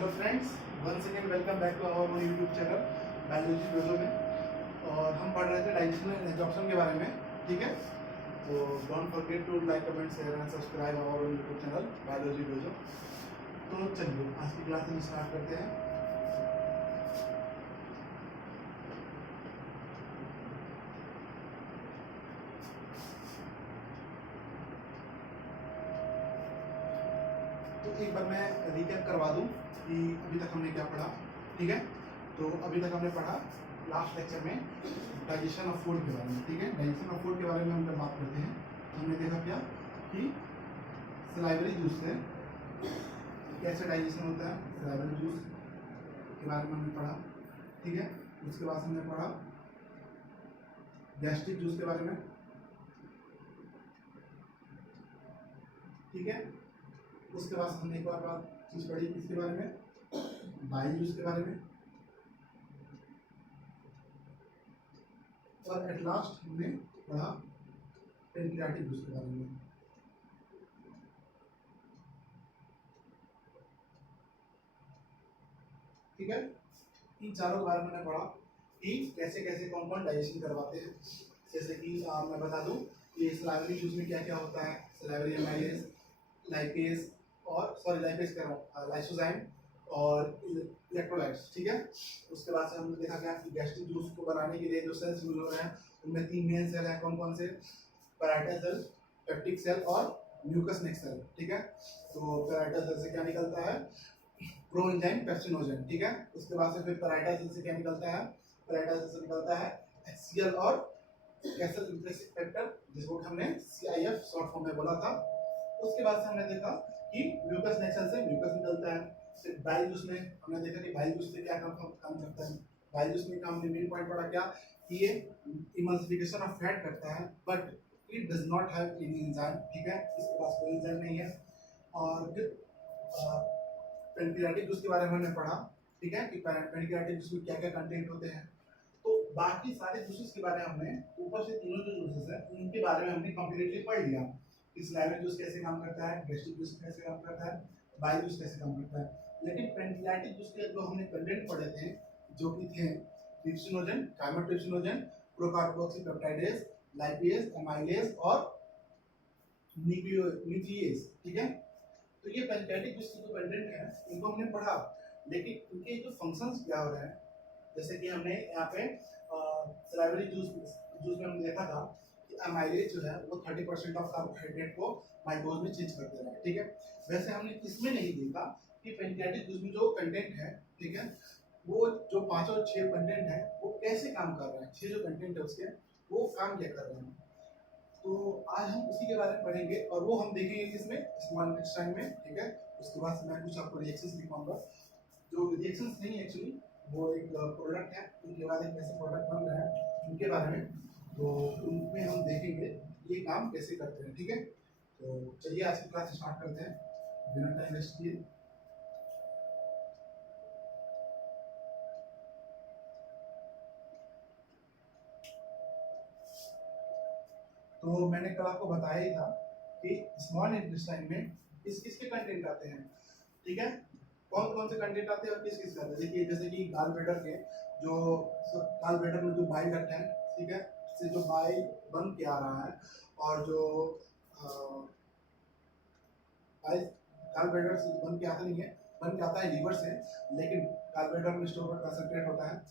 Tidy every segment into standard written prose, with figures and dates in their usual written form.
Hello friends, once again welcome back to our YouTube channel biology video में। और हम पढ़ रहे थे डाइजेशन एब्जॉर्प्शन के बारे में। ठीक है, तो don't forget to like, comment, share and subscribe our YouTube channel biology video. तो चलिए आज की क्लास हम स्टार्ट करते हैं। तो एक बार मैं रिकैप करवा दूं कि अभी तक हमने क्या पढ़ा। ठीक है, तो अभी तक हमने पढ़ा लास्ट लेक्चर में डाइजेशन ऑफ फूड के बारे में। ठीक है, डाइजेशन ऑफ फूड के बारे में हम जब बात करते हैं तो हमने देखा क्या कि सलाइवरी जूस से कैसे डाइजेशन होता है, सलाइवरी जूस के बारे में हमने पढ़ा। ठीक है, उसके बाद हमने पढ़ा गैस्ट्रिक जूस के बारे में। ठीक है, उसके बाद हमने एक और बात चीज पढ़ी किसके बारे में, बाइल जूस के बारे में। और एट लास्ट हमने पढ़ा पेनक्रियाटिक जूस के बारे में। ठीक है, इन चारों के बारे में मैंने पढ़ा कि कैसे कैसे कौन कौन डाइजेशन करवाते हैं। जैसे कि मैं बता दूं कि सलाइवरी जूस में क्या क्या होता है, सलाइवरी एमाइलेज, लाइपेज और लाइपेज कह रहा हूँ, लाइसोजाइम और इलेक्ट्रोलाइट्स। ठीक है, उसके बाद से हमने देखा क्या कि गैस्ट्रिक जूस को बनाने के लिए जो सेल्स यूज हो रहे हैं उनमें 3 मेन सेल हैं। कौन कौन से, पैराइटल सेल, पेप्टिक सेल और म्यूकस नेक्स सेल। ठीक है, तो पैराइटल सेल से क्या निकलता है, प्रोएंजाइम पेप्सिनोजेन। ठीक है, उसके बाद से फिर पैराइटल सेल से क्या निकलता है, पैराइटल सेल से निकलता है एक्सियल और कैसल इंट्रिंसिक फैक्टर, जिसको हमने CIF शॉर्ट फॉर्म में बोला था। उसके बाद से हमने देखा कि म्यूकस नेक्स सेल से म्यूकस निकलता है। फिर बाइल जूस में हमने देखा कि बाइल जूस से क्या काम करता है। बाइल जूस में का हमने मेन पॉइंट पढ़ा क्या कि ये इमल्सिफिकेशन ऑफ फैट करता है, but it does not have any enzyme. ठीक है, इसके पास कोई एंजाइम नहीं है। और फिर पेनक्रियाटिक जूस के बारे में हमने पढ़ा। ठीक है, कि पेनक्रियाटिक जूस में क्या क्या कंटेंट होते हैं। तो बाकी सारे जूसेस के बारे में हमने ऊपर से तीनों जो जूसेस हैं उनके बारे में हमने कंप्लीटली पढ़ लिया कि सलाइवरी जूस कैसे काम करता है, गैस्ट्रिक जूस कैसे काम करता है, बाइल जूस कैसे काम करता है। लेकिन पेनक्रियाटिक जूस के जो हमने कंटेंट पढ़े थे जो कि थे ट्रिप्सिनोजन, काइमोट्रिप्सिनोजन, प्रोकार्बोक्सीपेप्टाइडेज, लाइपेज, एमाइलेज और न्यूक्लियेज। ठीक है, तो ये पेनक्रियाटिक जूस के जो कंटेंट है इनको हमने पढ़ा, लेकिन इनके जो फंक्शंस क्या हो रहे हैं, जैसे कि हमने यहाँ पे सलाइवरी जूस में हमने देखा था कि एमाइलेज जो है वो 30% ऑफ कार्बोहाइड्रेट को माइक्रोज में चेंज कर दे रहा है। ठीक है, वैसे हमने इसमें नहीं देखा कि पेनक्रियाटिक जूस में जो कंटेंट है, ठीक है, वो जो 5 और 6 कंटेंट है वो कैसे काम कर रहे हैं, 6 जो कंटेंट है उसके वो काम क्या कर रहे हैं। तो आज हम उसी के बारे में पढ़ेंगे और वो हम देखेंगे किसमें, स्मॉल इंटेस्टाइन में। ठीक है, उसके बाद मैं कुछ आपको रिएक्शंस दिखाऊंगा, जो रिएक्शंस नहीं एक्चुअली वो एक प्रोडक्ट है, उनके बाद एक कैसे प्रोडक्ट बन रहा है उनके बारे में, तो उनमें हम देखेंगे ये काम कैसे करते हैं। ठीक है, तो चलिए आज की क्लास स्टार्ट करते हैं बिना टाइम वेस्ट किए। तो मैंने कल आपको बताया ही था कि स्मॉल इंटेस्टाइन में किस किस के कंटेंट आते हैं। ठीक है, कौन कौन से कंटेंट आते हैं और किस किस का आते हैं। देखिए जैसे कि गाल ब्लैडर के जो गाल ब्लैडर में जो बाइल करते हैं, ठीक है, से जो बाइल बन के आ रहा है और जो बाइल गाल ब्लैडर से बन के आता नहीं है, बन के आता है लीवर से, लेकिन गाल ब्लैडर में स्टोर कंसंट्रेट होता है।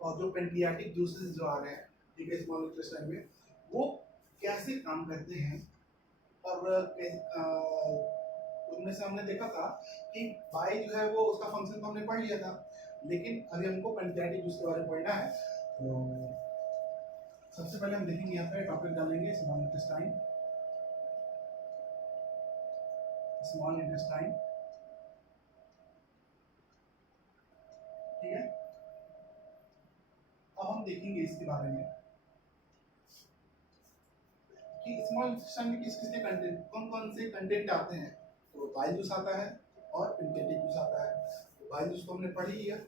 और जो पेनक्रियाटिक जूसेस जो आ रहे हैं, ठीक है, स्मॉल इंटेस्टाइन में वो कैसे काम करते हैं। और उनमें से हमने देखा था कि बाई जो है वो उसका फंक्शन तो हमने पढ़ लिया था, लेकिन अभी हमको पेनक्रियाटिक जूस के बारे में पढ़ना है। तो सबसे पहले हम देखेंगे यहाँ पे टॉपिक डालेंगे स्मॉल इंटेस्टाइन। स्मॉल इंटेस्टाइन, ठीक है, अब हम देखेंगे इसके बारे में कि स्मॉल इंटेस्टाइन में किस किस के कंटेंट, कौन कौन से कंटेंट आते हैं। तो बाइल जूस आता है और पेनक्रियाटिक जूस आता है। तो बाइल जूस को हमने पढ़ी ही है,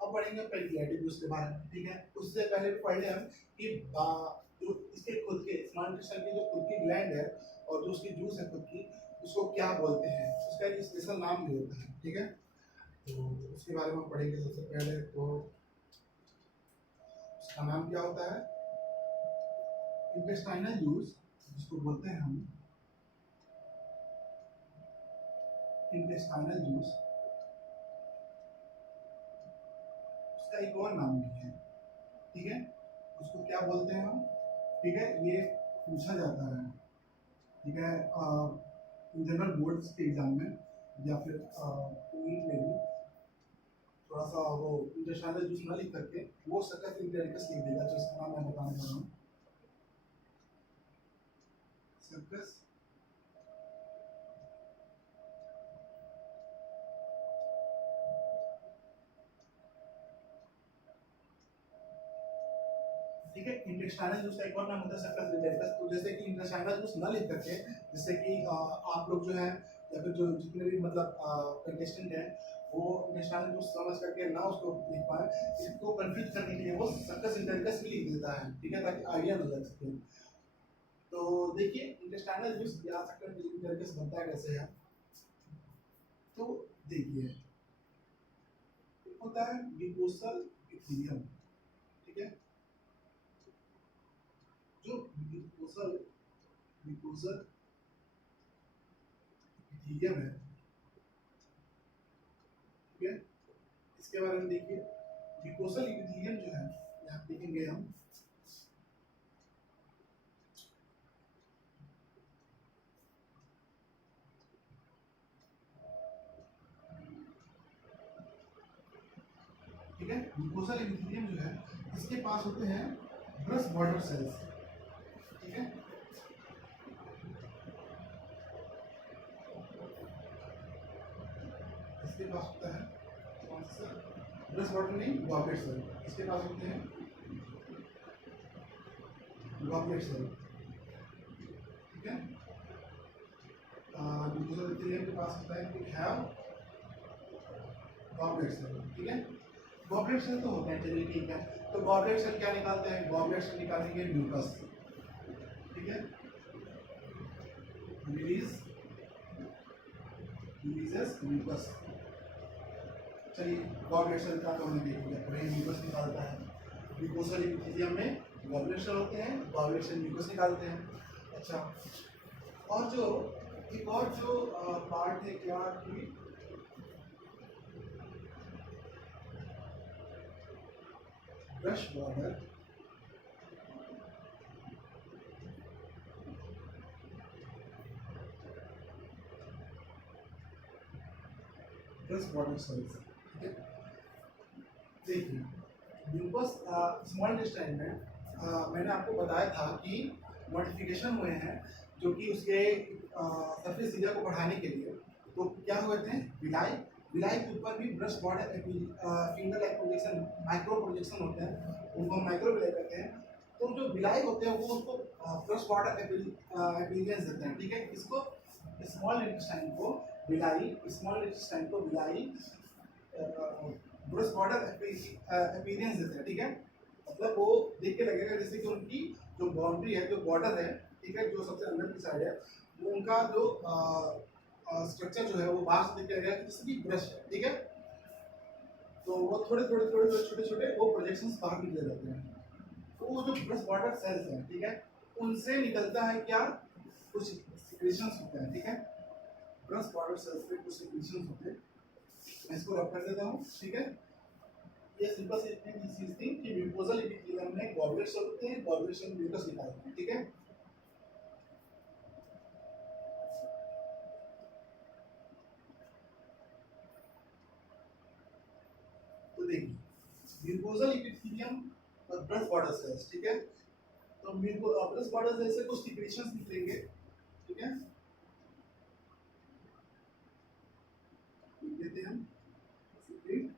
अब पढ़ेंगे पेनक्रियाटिक जूस के बारे में। ठीक है, उससे पहले भी पढ़ लिया हम कि जो इसके खुद के स्मॉल इंटेस्टाइन की जो खुद की ग्लैंड है और जो उसकी जूस है खुद की, उसको क्या बोलते हैं, उसका एक स्पेशल नाम भी होता है। ठीक है, तो उसके बारे में हम पढ़ेंगे सबसे पहले। तो उसका नाम क्या होता है? इंटेस्टाइनल जूस, जिसको बोलते हैं हम इंटेस्टाइनल जूस, उसका एक और नाम भी है, ठीक है। उसको क्या बोलते हैं हम, ठीक है। ये पूछा जाता है, ठीक है, जनरल बोर्ड्स के एग्जाम में या फिर नीट में भी थोड़ा सा वो इंटेस्टाइनल जूस ना लिख करके वो सकस इंटेरिकस लिख देगा, जो इसका नाम मैं बताने जा रहा हूँ, सकस ठीक है। इंटेस्टाइनल जूस का एक और नाम होता है सकस इंटेरिकस। तो जैसे कि इंटेस्टाइनल जूस ना लिख करके, जैसे कि आप लोग जो है या फिर जो जितने भी मतलब कंटेस्टेंट हैं वो इंटेस्टाइनल जूस समझ करके ना उसको लिख पाए, इसको कंफ्यूज करने के लिए वो सकस इंटेरिकस भी लिख देता है, ठीक है, ताकि आइडिया न लग सके। तो देखिए इंटेस्टाइनल जूस या सकस इंटेरिकस बनता है कैसे है। तो देखिए होता है म्यूकोसल एपिथेलियम, ठीक है। जो म्यूकोसल म्यूकोसल एपिथेलियम है, ठीक है, इसके बारे में देखिए। म्यूकोसल एपिथेलियम जो है यहाँ देखेंगे हम, ठीक है। म्यूकोसल एपिथेलियम जो है इसके पास होते हैं ब्रश बॉर्डर सेल्स, ठीक है। इसके पास होता है कौन सा ब्रश बॉर्डर नहीं, गॉबलेट सेल। इसके पास होते हैं गॉबलेट सेल, ठीक है। म्यूकोसल एपिथेलियम के पास होता है कि हैव गॉबलेट सेल, ठीक है। गॉबलेट सेल तो होते हैं, चलिए ठीक है। तो गॉबलेट सेल क्या निकालते हैं? गॉबलेट सेल निकालेंगे म्यूकस, ठीक है। Releases mucus. चलिए गॉबलेट सेल का तो हमने देख लिया, वही म्यूकस निकालता है। म्यूकोसल एपिथेलियम में गॉबलेट सेल होते हैं, गॉबलेट सेल म्यूकस निकालते हैं। अच्छा, और जो एक और जो पार्ट है क्या कि brush border, brush border cells, ठीक है। देखिए म्यूकस स्मॉल इंटेस्टाइन में मैंने आपको बताया था कि मॉडिफिकेशन हुए हैं जो कि उसके सरफेस एरिया को बढ़ाने के लिए। तो क्या हुए थे? विलाई, विलाई के ऊपर भी brush border finger like projection, micro projection होते हैं, उनको हम माइक्रो विलाई कहते हैं। तो जो विलाई होते हैं वो उसको ब्रश बॉर्डर अपीयरेंस देते हैं, ठीक है। इसको स्मॉल इंटेस्टाइन को विलाई, स्मॉल इंटेस्टाइन को विलाई ब्रश बॉर्डर अपीयरेंस देते हैं, ठीक है। मतलब वो देख के लगेगा जैसे कि उनकी जो बाउंड्री है, जो बॉर्डर है, ठीक है, जो सबसे अंदर की साइड है, वो उनका जो स्ट्रक्चर जो है वो बाहर से दिख के लगेगा कि जैसे कि ब्रश है, ठीक है। तो वो थोड़े थोड़े थोड़े थोड़े छोटे छोटे वो प्रोजेक्शंस बाहर निकले रहते हैं। तो वो जो ब्रश बॉर्डर सेल्स हैं, ठीक है, उनसे निकलता है क्या? कुछ सिक्रेशंस होते हैं, ठीक है। ब्रश बॉर्डर सेल्स पे कुछ सिक्रेशंस होते हैं, मैं इसको रख कर देता हूँ, ठीक है। ये सिंपल सी इतनी चीज थी कि म्यूकोसल एपिथेलियम में गॉबलेट सेल होते हैं, गॉबलेट सेल म्यूकस निकालते हैं, ठीक है। तो देखिए म्यूकोसल एपिथेलियम और ब्रश बॉर्डर सेल्स, ठीक है। तो ब्रश बॉर्डर सेल से कुछ सिक्रेशंस निकलेंगे, ठीक है। लेते हैं हम secrete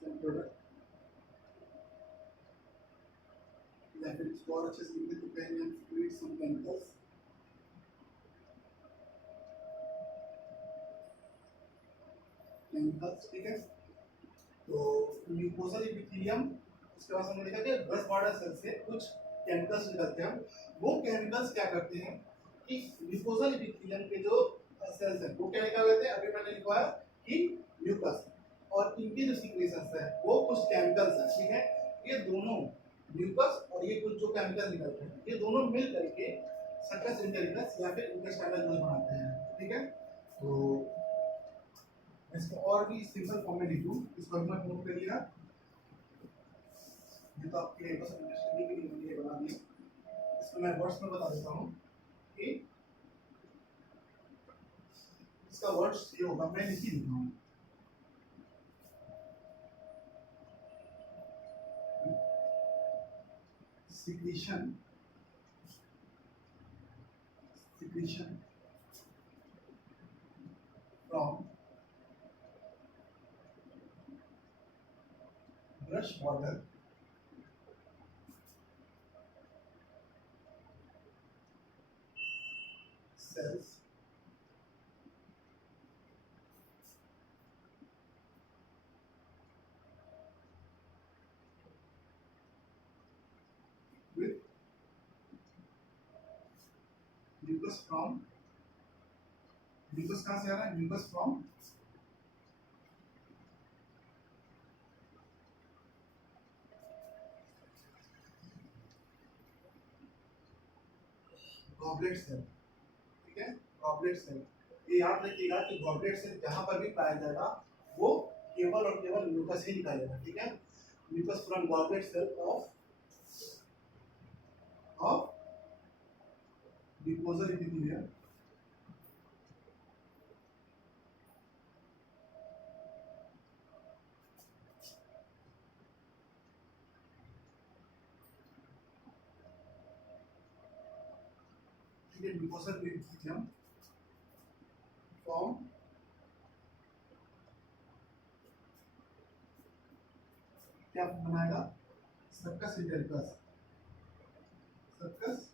some product, या फिर इसको और अच्छे से लिखते तो कहेंगे हम secrete some chemicals, ठीक है। तो म्यूकोसल एपिथेलियम, उसके बाद हमने देखा कि ब्रश बॉर्डर सेल से कुछ केमिकल्स निकलते हैं, वो केमिकल्स क्या करते हैं कि म्यूकोजल एपिथेलियम के जो सेल्स हैं वो क्या निकाल लेते हैं, अभी मैंने लिखवाया कि म्यूकस, और इनके जो सीक्रेशंस है वो कुछ केमिकल्स हैं, ठीक है। ये दोनों म्यूकस और ये कुछ जो केमिकल निकलते हैं ये दोनों मिल करके सर्कस इंटेरिकस या फिर इंटेस्टाइनल जूस बनाते हैं, ठीक है। तो इसको और भी सिंपल फॉर्म में लिखूं, इसको एक बार नोट करिएगा, ये तो आपके बस अंडरस्टैंडिंग के लिए मैंने बना दिया। इसको मैं वर्ड्स में बता देता हूँ कि इसका वर्ड्स ये होगा, मैं लिख ही देता हूँ। secretion from brush border cells with mucus from, mucus कहाँ से आ रहा है, mucus from गॉबलेट सेल, ठीक है। गॉबलेट सेल, ये याद रखिएगा कि गॉबलेट सेल जहां पर भी पाया जाएगा वो केवल और केवल म्यूकस ही निकालेगा, ठीक है। Mucus from goblet cell of mucosal epithelium mucosal epithelium form क्या बनाएगा, सर्कस इंटेरिकस, सर्कस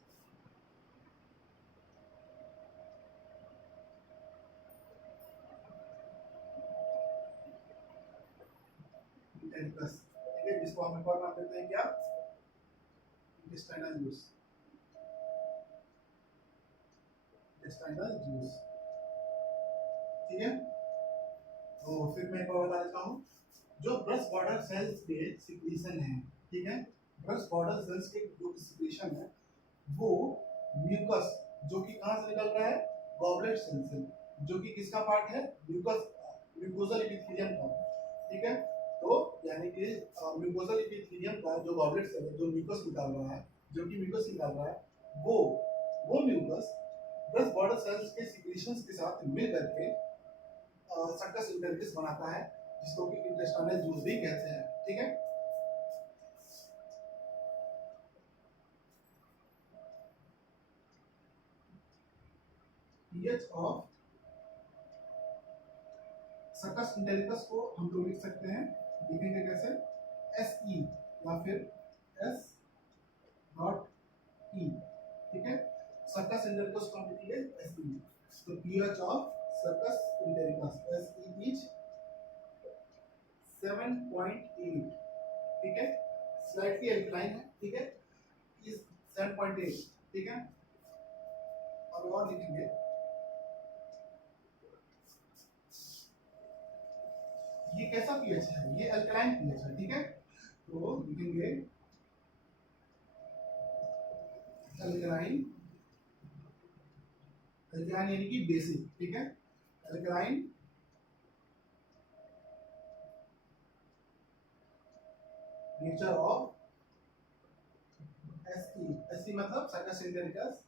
इंटेरिकस, ठीक है, जिसको हम एक और नाम देते हैं क्या, इंटेस्टाइनल जूस, इंटेस्टाइनल जूस, ठीक है। तो फिर मैं एक और बता देता हूँ, जो ब्रश बॉर्डर सेल्स के सिक्रीशन है, ठीक है, ब्रश बॉर्डर सेल्स के जो सिक्रीशन है वो म्यूकस जो कि कहाँ से निकल रहा है, गॉबलेट सेल से, जो कि किसका पार्ट है, म्यूकस, म्यूकोजल एपिथेलियम का, ठीक है। तो यानी कि म्यूकोजल एपिथेलियम का जो गॉबलेट सेल है जो म्यूकस निकाल रहा है, जो कि म्यूकस निकाल रहा है वो म्यूकस ब्रश बॉर्डर सेल्स के सिक्रीशंस के साथ मिल करके सर्कस इंटेरिकस बनाता है, जिसको कि इंटेस्टाइनल जूस भी कहते हैं, ठीक है। pH ऑफ सर्कस इंटेरिकस को हम लोग लिख सकते हैं, लिखेंगे कैसे, SE या फिर S.E, ठीक है। सर्कस इंटेरिकस को हम लिखेंगे SE, तो pH of circus इंटेरिकस SE is 7.8, ठीक है, स्लाइटली अल्कलाइन है, ठीक है, इज 7.8, ठीक है। अब और लिखेंगे, ये कैसा पीएच है, ये अल्कलाइन पीएच है, ठीक है। तो लिखेंगे अल्कलाइन, अल्कलाइन यानी कि बेसिक, ठीक है, अल्कलाइन नेचर ऑफ SE मतलब circus इंटेरिकस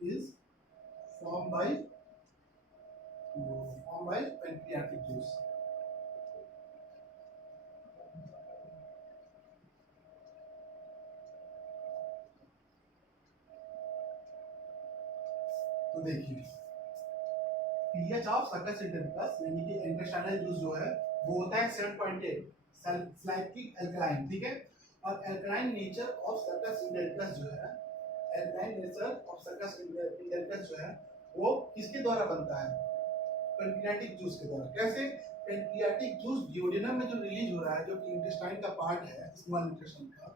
is formed by pancreatic juice, तो देखिए पीएच ऑफ सर्कस इंटेरिकस यानी कि इंटेस्टाइनल जूस जो है वो होता है 7.8, स्लाइटली अल्कलाइन, ठीक है। और अल्कलाइन नेचर ऑफ सर्कस इंटेरिकस जो है, अल्कलाइन नेचर ऑफ सर्कस इंटेरिकस जो है वो किसके द्वारा बनता है, पैंक्रियाटिक जूस के द्वारा। कैसे, पेनक्रियाटिक जूस ड्यूोडेनम में जो रिलीज हो रहा है, जो कि इंटेस्टाइन का पार्ट है, स्मॉल इंटेस्टाइन का,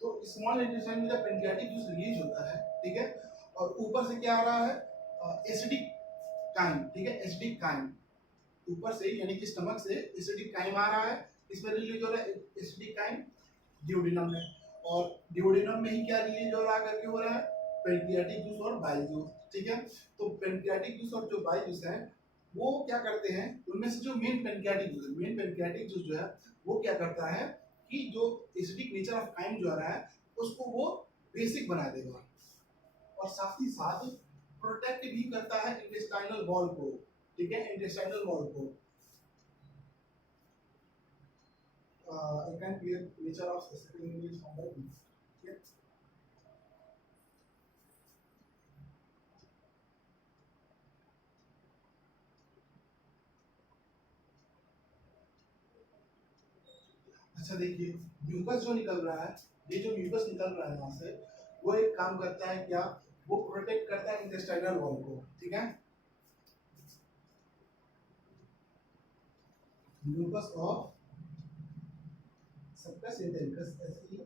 तो स्मॉल इंटेस्टाइन में जब पेनक्रियाटिक जूस रिलीज होता है, ठीक है, और ऊपर से क्या आ रहा है, एसिडिक काइम, ठीक है, एसिडिक काइम ऊपर से, यानी कि स्टमक से एसिडिक काइम आ रहा है, इसमें रिलीज हो रहा है एसिडिक काइम ड्यूोडेनम में, और ड्यूोडेनम में ही क्या रिलीज हो रहा है, करके हो रहा है पेनक्रियाटिक जूस और बाइल जूस, ठीक है। तो पेनक्रियाटिक जूस और जो बाइल जूस है वो क्या करते हैं, उनमें से जो मेन पेनक्रियाटिक जूस है, मेन पेनक्रियाटिक जूस जो है वो क्या करता है कि जो एसिडिक नेचर ऑफ काइम जो आ रहा है उसको वो बेसिक बना देगा, और साथ ही साथ प्रोटेक्ट भी करता है इंटेस्टाइनल वॉल को, ठीक है, इंटेस्टाइनल वॉल को। I can clear nature of specific English from the beat. Okay. अच्छा देखिए, म्यूकस जो निकल रहा है, ये जो म्यूकस निकल रहा है यहाँ से, वो एक काम करता है क्या, वो प्रोटेक्ट करता है इंटेस्टाइनल वॉल को, ठीक है। म्यूकस ऑफ सबकस इंटेरियस ऐसे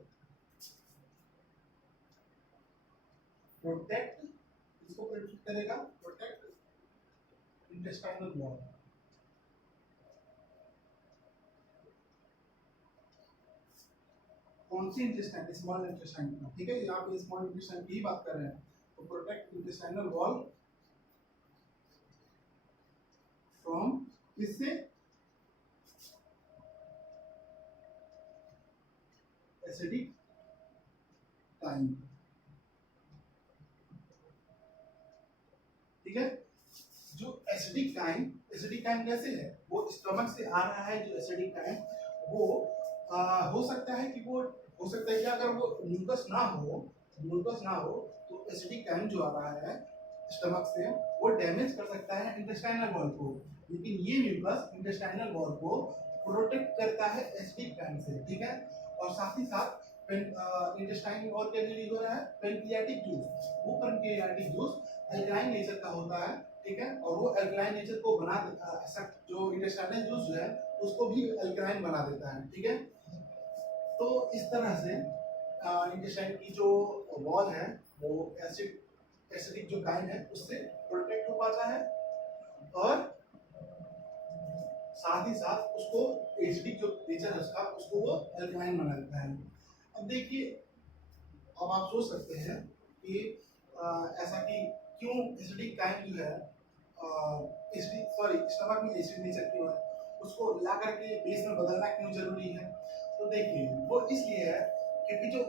प्रोटेक्ट, इसको प्रोटेक्ट करेगा, प्रोटेक्ट इंटेस्टाइनल वॉल। कौन सी इंटेस्टाइन, स्मॉल इंटेस्टाइन, ठीक है, यहाँ पे स्मॉल इंटेस्टाइन की बात कर रहे हैं, तो प्रोटेक्ट इंटेस्टाइनल वॉल फ्रॉम किससे, एसिडिक काइम, ठीक है। जो एसिडिक काइम कैसे है, वो स्टमक से आ रहा है, जो एसिडिक काइम वो हो सकता है कि वो, हो सकता है कि अगर वो म्यूकस ना हो तो एसिडिक काइम जो आ रहा है स्टमक से वो डैमेज कर सकता है इंटेस्टाइनल वॉल को, लेकिन ये म्यूकस इंटेस्टाइनल वॉल को प्रोटेक्ट करता है एसिडिक काइम से, ठीक है। और साथ ही साथ इंटेस्टाइन में और क्या रिलीज हो रहा है, पेनक्रियाटिक जूस, वो पेनक्रियाटिक जूस अल्कलाइन नेचर का होता है, ठीक है, और वो अल्कलाइन नेचर को बना देता, जो इंटेस्टाइनल जूस जो है उसको भी अल्कलाइन बना देता है, ठीक है। तो इस तरह से इंटेस्टाइन की जो वॉल है वो एसिडिक जो काइम है उससे प्रोटेक्ट हो पाता है, और साथ ही साथ उसको एसिडिक जो नेचर है उसका, उसको वो अल्कलाइन बना देता है। अब देखिए, अब आप सोच सकते हैं कि ऐसा कि क्यों एसिडिक काइम जो है, एसिडिक सॉरी स्टमक में एसिड नेचर क्यों है, उसको ला करके बेस में बदलना क्यों जरूरी है। तो देखिए, वो इसलिए है क्योंकि जो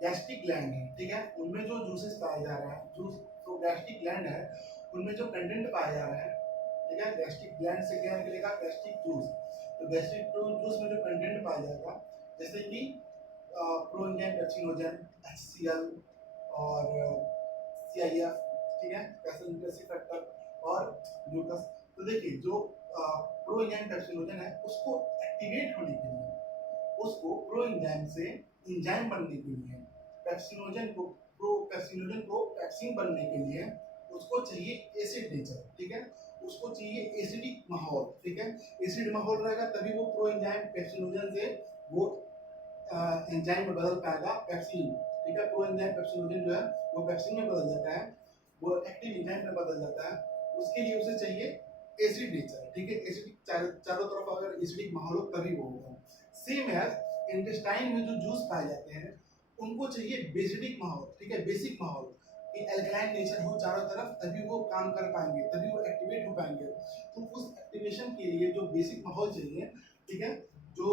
गैस्ट्रिक ग्लैंड है, ठीक है, उनमें जो जूसेस पाए जा रहे हैं, जूस जो गैस्ट्रिक ग्लैंड है उनमें जो कंटेंट पाया जा रहा है, ठीक है, गैस्ट्रिक ग्लैंड से क्या निकलेगा, गैस्ट्रिक जूस। तो गैस्ट्रिक जूस में जो कंटेंट पाया जाएगा, जैसे कि प्रोएंजाइम पेप्सिनोजन, HCl और CIF, ठीक है, कैसेंट्रेसिक फैक्टर और ग्लूकोज। तो देखिए, जो प्रोएंजाइम पेप्सिनोजन है उसको एक्टिवेट होने के लिए, उसको प्रोएंजाइम से एंजाइम बनने के लिए, पेप्सिनोजन को पैक्सिन बनने के लिए उसको चाहिए एसिड नेचर, ठीक है, उसको चाहिए एसिडिक माहौल, ठीक है। एसिड माहौल रहेगा तभी वो प्रोएंजाइम पेप्सिनोजन से वो एंजाइम में बदल पाएगा पैक्सिन, ठीक है। प्रोएंजाइम पेप्सिनोजन जो है वो पैक्सिन में बदल जाता है, वो एक्टिव एंजाइम में बदल जाता है, उसके लिए उसे चाहिए एसिड नेचर, ठीक है। एसिडिक चारों तरफ अगर एसिडिक माहौल हो तभी वो होगा। सेम एज इंटेस्टाइन में जो जूस पाए जाते हैं उनको चाहिए बेसिडिक माहौल, ठीक है, बेसिक माहौल, कि एल्कलाइन नेचर हो चारों तरफ, तभी वो काम कर पाएंगे, तभी वो एक्टिवेट हो पाएंगे। तो उस एक्टिवेशन के लिए जो बेसिक माहौल चाहिए, ठीक है, जो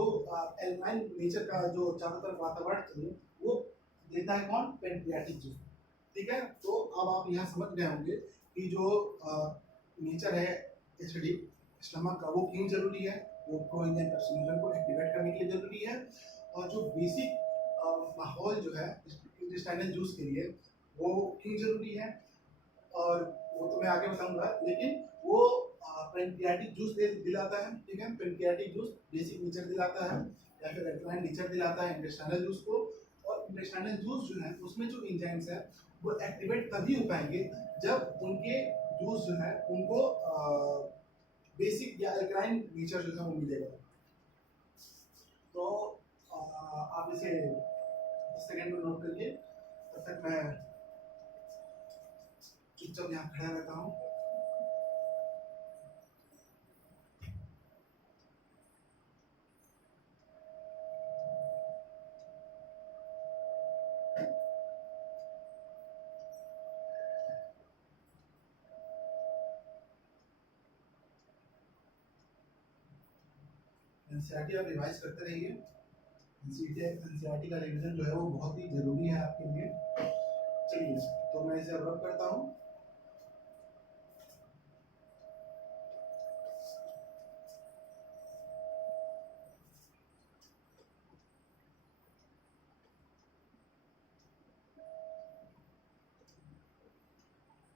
एल्कलाइन नेचर का जो चारों तरफ वातावरण चाहिए वो देता है कौन, पेनक्रियाटिक जूस, ठीक है। तो अब आप यहाँ समझ गए होंगे कि जो नेचर है एसिडिक स्टमक का वो क्यों जरूरी है, वो प्रोएंजाइम पेप्सिनोजन को एक्टिवेट करने के लिए जरूरी है, और जो बेसिक माहौल जो है इंटेस्टाइनल जूस के लिए वो क्यों जरूरी है, और वो तो मैं आगे बताऊंगा, लेकिन वो पेनक्रियाटिक जूस दिलाता है, ठीक है। पेनक्रियाटिक जूस बेसिक नेचर दिलाता है या फिर अल्कलाइन नेचर दिलाता है इंटेस्टाइनल जूस को, और इंटेस्टाइनल जूस जो है उसमें जो एंजाइम्स है वो एक्टिवेट तभी हो पाएंगे जब उनके जूस जो है उनको बेसिक या अल्कलाइन नेचर जो है वो मिलेगा। तो आप इसे 10 सेकेंड में नोट करिए, तब तक मैं चुपचाप यहाँ खड़ा रहता हूँ। एनसीईआरटी आप रिवाइज करते रहिए। एनसीईआरटी का रिवीजन जो है वो बहुत ही जरूरी है आपके लिए। चलिए, तो मैं इसे अब रब करता हूँ।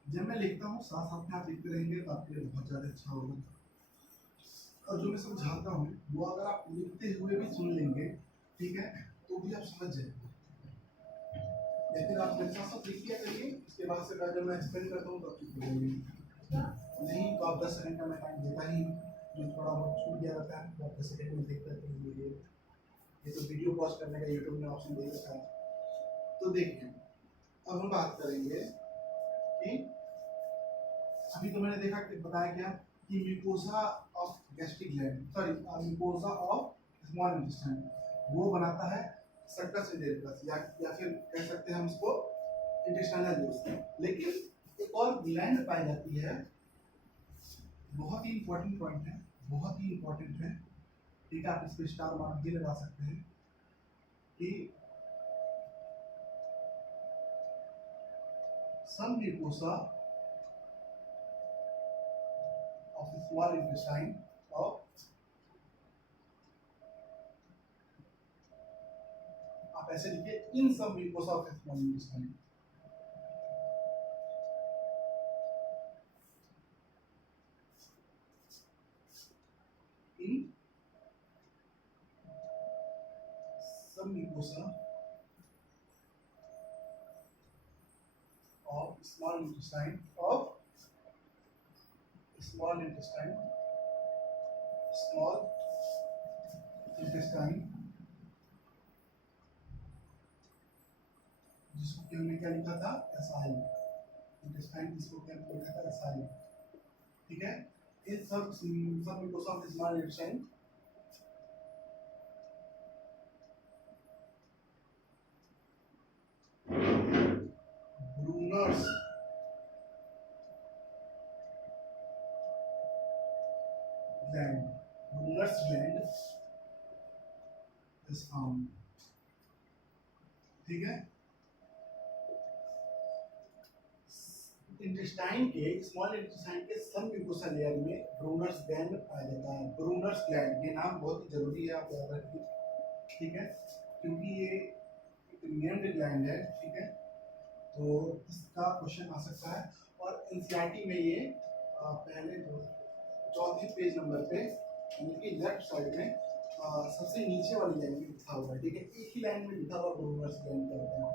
जब मैं लिखता हूँ साथ साथ में आप लिखते रहेंगे तो आपके लिए बहुत ज़्यादा अच्छा होगा। और जो मैं समझाता हूँ वो अगर आप लिखते हुए भी सुन लेंगे, ठीक है, तो भी आप समझ जाएंगे। लेकिन आप मेरे साथ साथ लिख किया करिए, उसके बाद से जब मैं एक्सप्लेन करता हूँ तो आप लिख लेंगे। नहीं तो आप 10 सेकंड का मैं टाइम देता ही, जो थोड़ा बहुत छूट गया रहता है तो आप 10 सेकंड में देख करके लीजिए। ये तो वीडियो पॉज करने का यूट्यूब ने ऑप्शन दे रखा है। तो देखिए, अब हम बात करेंगे कि अभी तो मैंने देखा कि बताया क्या कि mucosa of gastric gland, sorry mucosa of small intestine, वो बनाता है सक्कस इंडेरिकस, या फिर कह सकते हैं हम उसको इंटेस्टाइनल जूस। लेकिन एक और ग्लैंड पाई जाती है, बहुत ही इंपॉर्टेंट पॉइंट है, बहुत ही इंपॉर्टेंट है, ठीक है, आप इस पर स्टार मार्क भी लगा सकते हैं कि some mucosa of the small intestine of, आप ऐसे लिखिए, इन सब म्यूकोसा ऑफ स्मॉल इंटेस्टाइन, इन सब mucosa of small intestine small intestine जिसको कि हमने क्या लिखा था, एसाइल इंटेस्टाइन, जिसको क्या लिखा था, एसाइल, ठीक है। इस सब mucosa of small intestine Brunner's gland, Brunner's gland is found, ठीक है। इंटेस्टाइन के, स्मॉल इंटेस्टाइन के सब म्यूकोसा लेयर में ब्रूनर्स ग्लैंड पाया जाता है। ब्रूनर्स ग्लैंड, ये नाम बहुत ही जरूरी है, आप याद रखिए, ठीक है, क्योंकि ये एक नेम्ड ग्लैंड है, ठीक है, तो इसका क्वेश्चन आ सकता है। और एनसीईआरटी में ये पहले जो चौथे पेज नंबर पे, यानी कि लेफ्ट साइड में सबसे नीचे वाली लाइन में लिखा हुआ है, ठीक है, एक ही लाइन में लिखा हुआ ब्रूनर्स ग्लैंड करते हैं,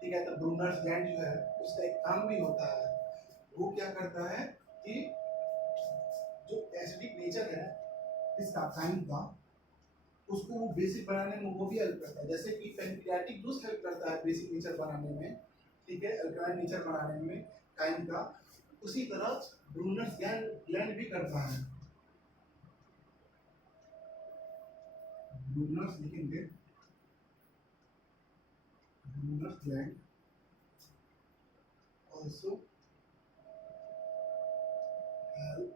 ठीक है। तो ब्रूनर्स ग्लैंड जो है उसका एक काम भी होता है, वो क्या करता है कि जो एसिडिक नेचर है इसका काइन का, उसको वो बेसिक बनाने में वो भी हेल्प करता है। जैसे कि पैनक्रियाटिक जूस हेल्प करता है बेसिक नेचर बनाने में, ठीक है, अल्कलाइन नेचर बनाने में काइन का, उसी तरह ब्रूनर्स ग्लैंड भी करता है। ब्रूनर्स लिखेंगे, Brunner's gland also help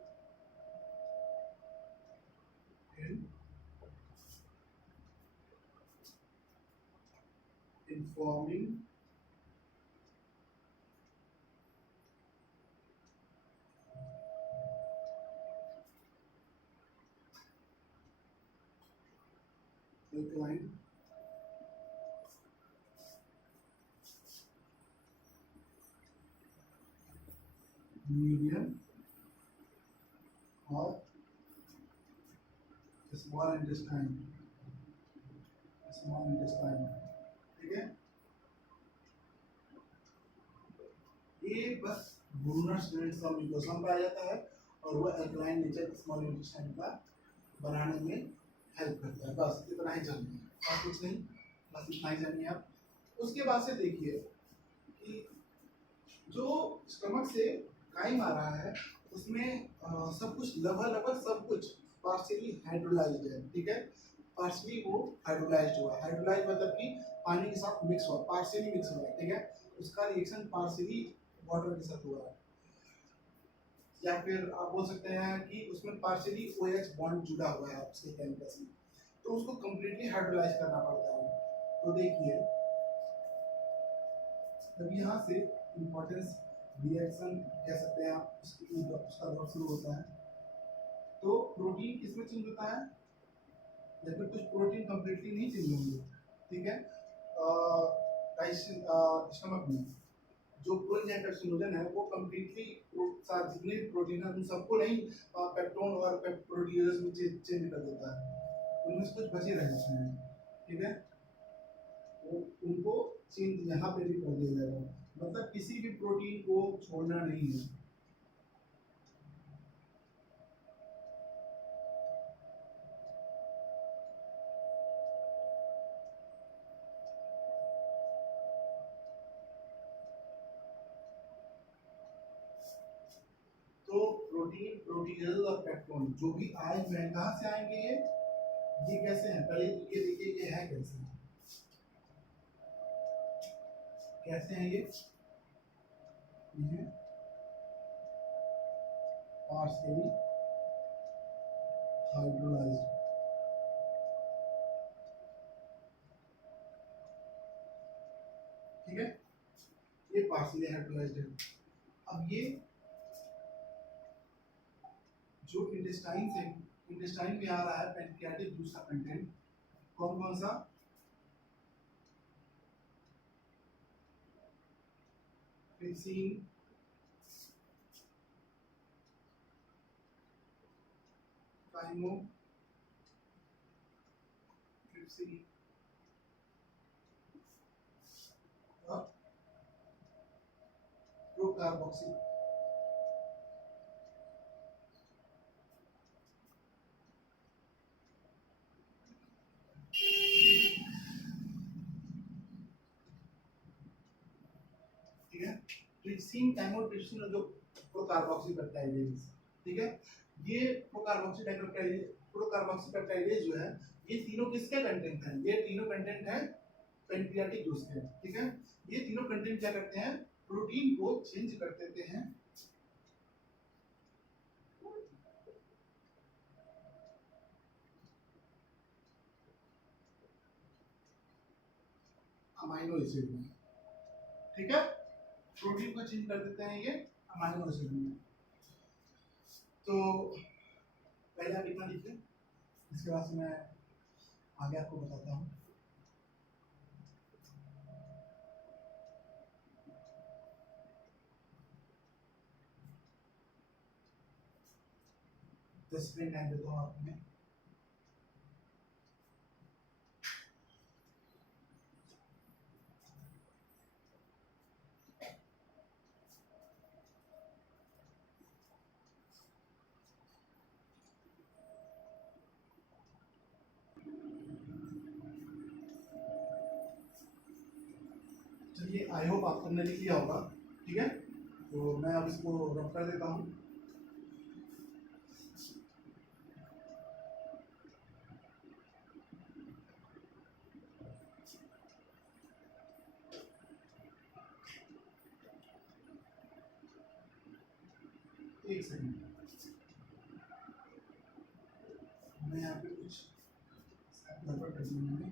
in informing alkaline medium or small intestine, ठीक है। ये बस ब्रूनर्स ग्लैंड सब म्यूकोसा में पाया जाता है, और वो एल्कलाइन नेचर स्मॉल इंटेस्टाइन का बनाने में हेल्प करता है। बस इतना ही जानिए और कुछ नहीं, बस इतना ही जानिए आप। उसके बाद से देखिए कि जो स्टमक से काइम आ रहा है उसमें सब कुछ लगभग सब कुछ पार्शियली हाइड्रोलाइज्ड है, ठीक है। पार्शियली वो हाइड्रोलाइज्ड हुआ है, हाइड्रोलाइज मतलब कि पानी के साथ मिक्स हुआ, पार्शियली मिक्स हुआ है, ठीक है। उसका रिएक्शन पार्शियली वाटर के साथ हुआ है, या फिर आप बोल सकते हैं कि उसमें पार्शियली OH बॉन्ड जुड़ा हुआ है उसके केमिकल्स में, तो उसको कंप्लीटली हाइड्रोलाइज करना पड़ता है। तो देखिए तब यहाँ से इम्पोर्टेंस रिएक्शन कह सकते हैं आप, उसका दौर शुरू होता है। तो प्रोटीन किसमें चेंज होता है, या फिर कुछ प्रोटीन कंप्लीटली नहीं चेंज होंगे, ठीक है। स्टमक में जो प्रोजेक्शन है वो कम्प्लीटली जितने प्रोटीन है उन सबको नहीं पेप्टोन और प्रोटीज में चेंज कर देता है, उनमें से कुछ बचे रह जाते हैं, ठीक है। वो उनको चेंज यहाँ पे भी कर दिया जाएगा, मतलब किसी भी प्रोटीन को छोड़ना नहीं है। तो प्रोटीन, प्रोटीज और पेप्टोन जो भी आए हुए हैं कहाँ से आएंगे, ये कैसे हैं, पहले ये देखिए ये है कैसे, कैसे हैं ये पार्शियली हाइड्रोलाइज्ड, ठीक है। ये पार्शियली हाइड्रोलाइज्ड है। अब ये जो इंटेस्टाइन में आ रहा है पैंक्रियाटिक जूस का कंटेंट, कौन कौन सा, ट्रिप्सिन, काइमो ट्रिप्सिन और प्रोकार्बोक्सी, ठीक है। ट्रिप्सिन, काइमो ट्रिप्सिन और जो प्रोकार्बोक्सी पेप्टाइडेज, ठीक है। ये प्रोकार्बोक्सी पेप्टाइडेज जो है ये तीनों किसके कंटेंट हैं, ये तीनों कंटेंट है पैंक्रियाटिक जूस के, ठीक है। ये तीनों कंटेंट क्या करते हैं, प्रोटीन को चेंज कर देते हैं अमाइनो एसिड में, ठीक है। प्रोटीन को चेंज कर देते हैं ये अमाइनो एसिड में। तो पहले आप इतना लिखिए, इसके बाद से मैं आगे आपको बताता हूँ। दस मिनट टाइम देता हूँ आपको मैं। चलिए आई होप आप सबने लिख लिया होगा, ठीक है। तो मैं अब इसको रफ कर देता हूँ। एक सेकंड, मैं यहाँ पे कुछ गड़बड़ कर दी मैंने।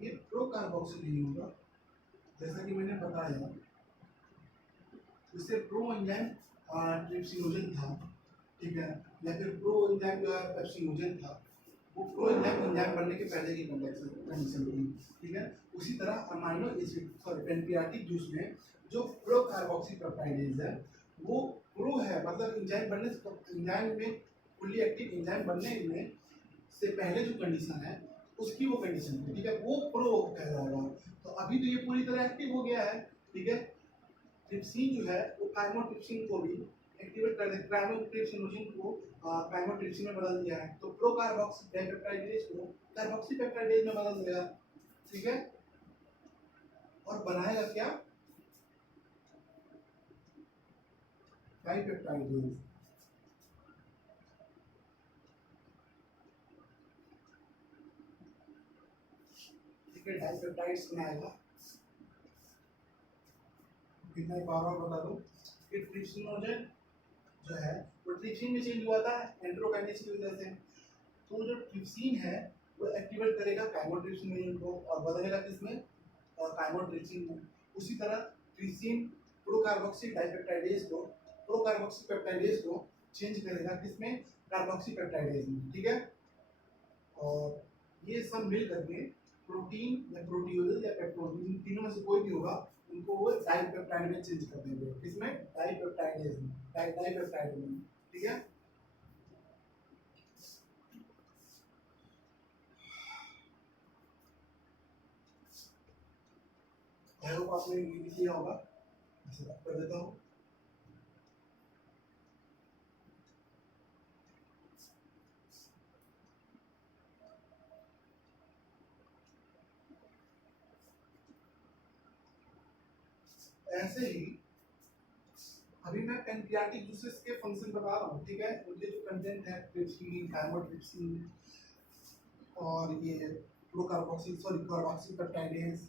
ये प्रोकार्बोक्सी नहीं होगा, जैसा कि मैंने बताया इससे प्रो एंजाइम ट्रिप्सिनोजन था, ठीक है, या फिर प्रो एंजाइम जो है पेप्सिनोजन था, वो प्रो एंजाइम बनने के पहले की कंडीशन थी, ठीक है। उसी तरह amino acid sorry pancreatic juice में जो प्रो कार्बोक्सी पेप्टाइडेज है वो प्रो है, मतलब एंजाइम बनने से, एंजाइम में फुल्ली एक्टिव एंजाइम बनने में से पहले जो कंडीशन है उसकी वो कंडीशन है, ठीक है, वो प्रो कहलाएगा। तो अभी तो ये पूरी तरह एक्टिव हो गया है, ठीक है। ट्रिप्सिन जो है वो काइमोट्रिप्सिन को भी एक्टिवेट कर दे, क्राइमोट्रिप्सिनोजन को क्राइमोट्रिप्सिन में बदल दिया है, तो प्रो कार्बोक्सी डाइपेप्टाइडेज को कार्बोक्सी पेप्टाइडेज में बदल देगा, ठीक है, और बनाएगा क्या, डाइपेप्टाइडेज। ठीक है, डाइपेप्टाइड्स बनाएगा। कितना एक और बता दूं कि ट्रिप्सिनोजन जो है वो ट्रिप्सिन में चेंज हुआ था एंट्रोकाइनेज की वजह से, तो जो ट्रिप्सिन है वो एक्टिवेट करेगा काइमोट्रिप्सिन को और बदलेगा किसमें, काइमोट्रिप्सिन में। उसी तरह ट्रिप्सिन प्रोकार्बोक्सी डाइपेप्टाइडेज को प्रोकार्बोक्सी पेप्टाइडेज को चेंज करेगा किसमें, कार्बोक्सी पेप्टाइडेज में, ठीक है। और ये सब मिल करके प्रोटीन या प्रोटीओलेज या पेप्टोन, इन तीनों में से कोई भी होगा, उनको वो डाइपेप्टाइड में चेंज कर देंगे, किसमें, डाइपेप्टाइडेज में, डाइपेप्टाइड में, ठीक है। आई होप आपने ये भी किया होगा, ऐसे कर देता हूँ। ऐसे ही अभी मैं पैंक्रियाटिक जूसेस के फंक्शन बता रहा हूँ, ठीक है, उनके जो कंटेंट है ट्रिप्सिन, काइमोट्रिप्सिन और ये प्रोकार्बोक्सी सॉरी कार्बोक्सी पेप्टाइडेज,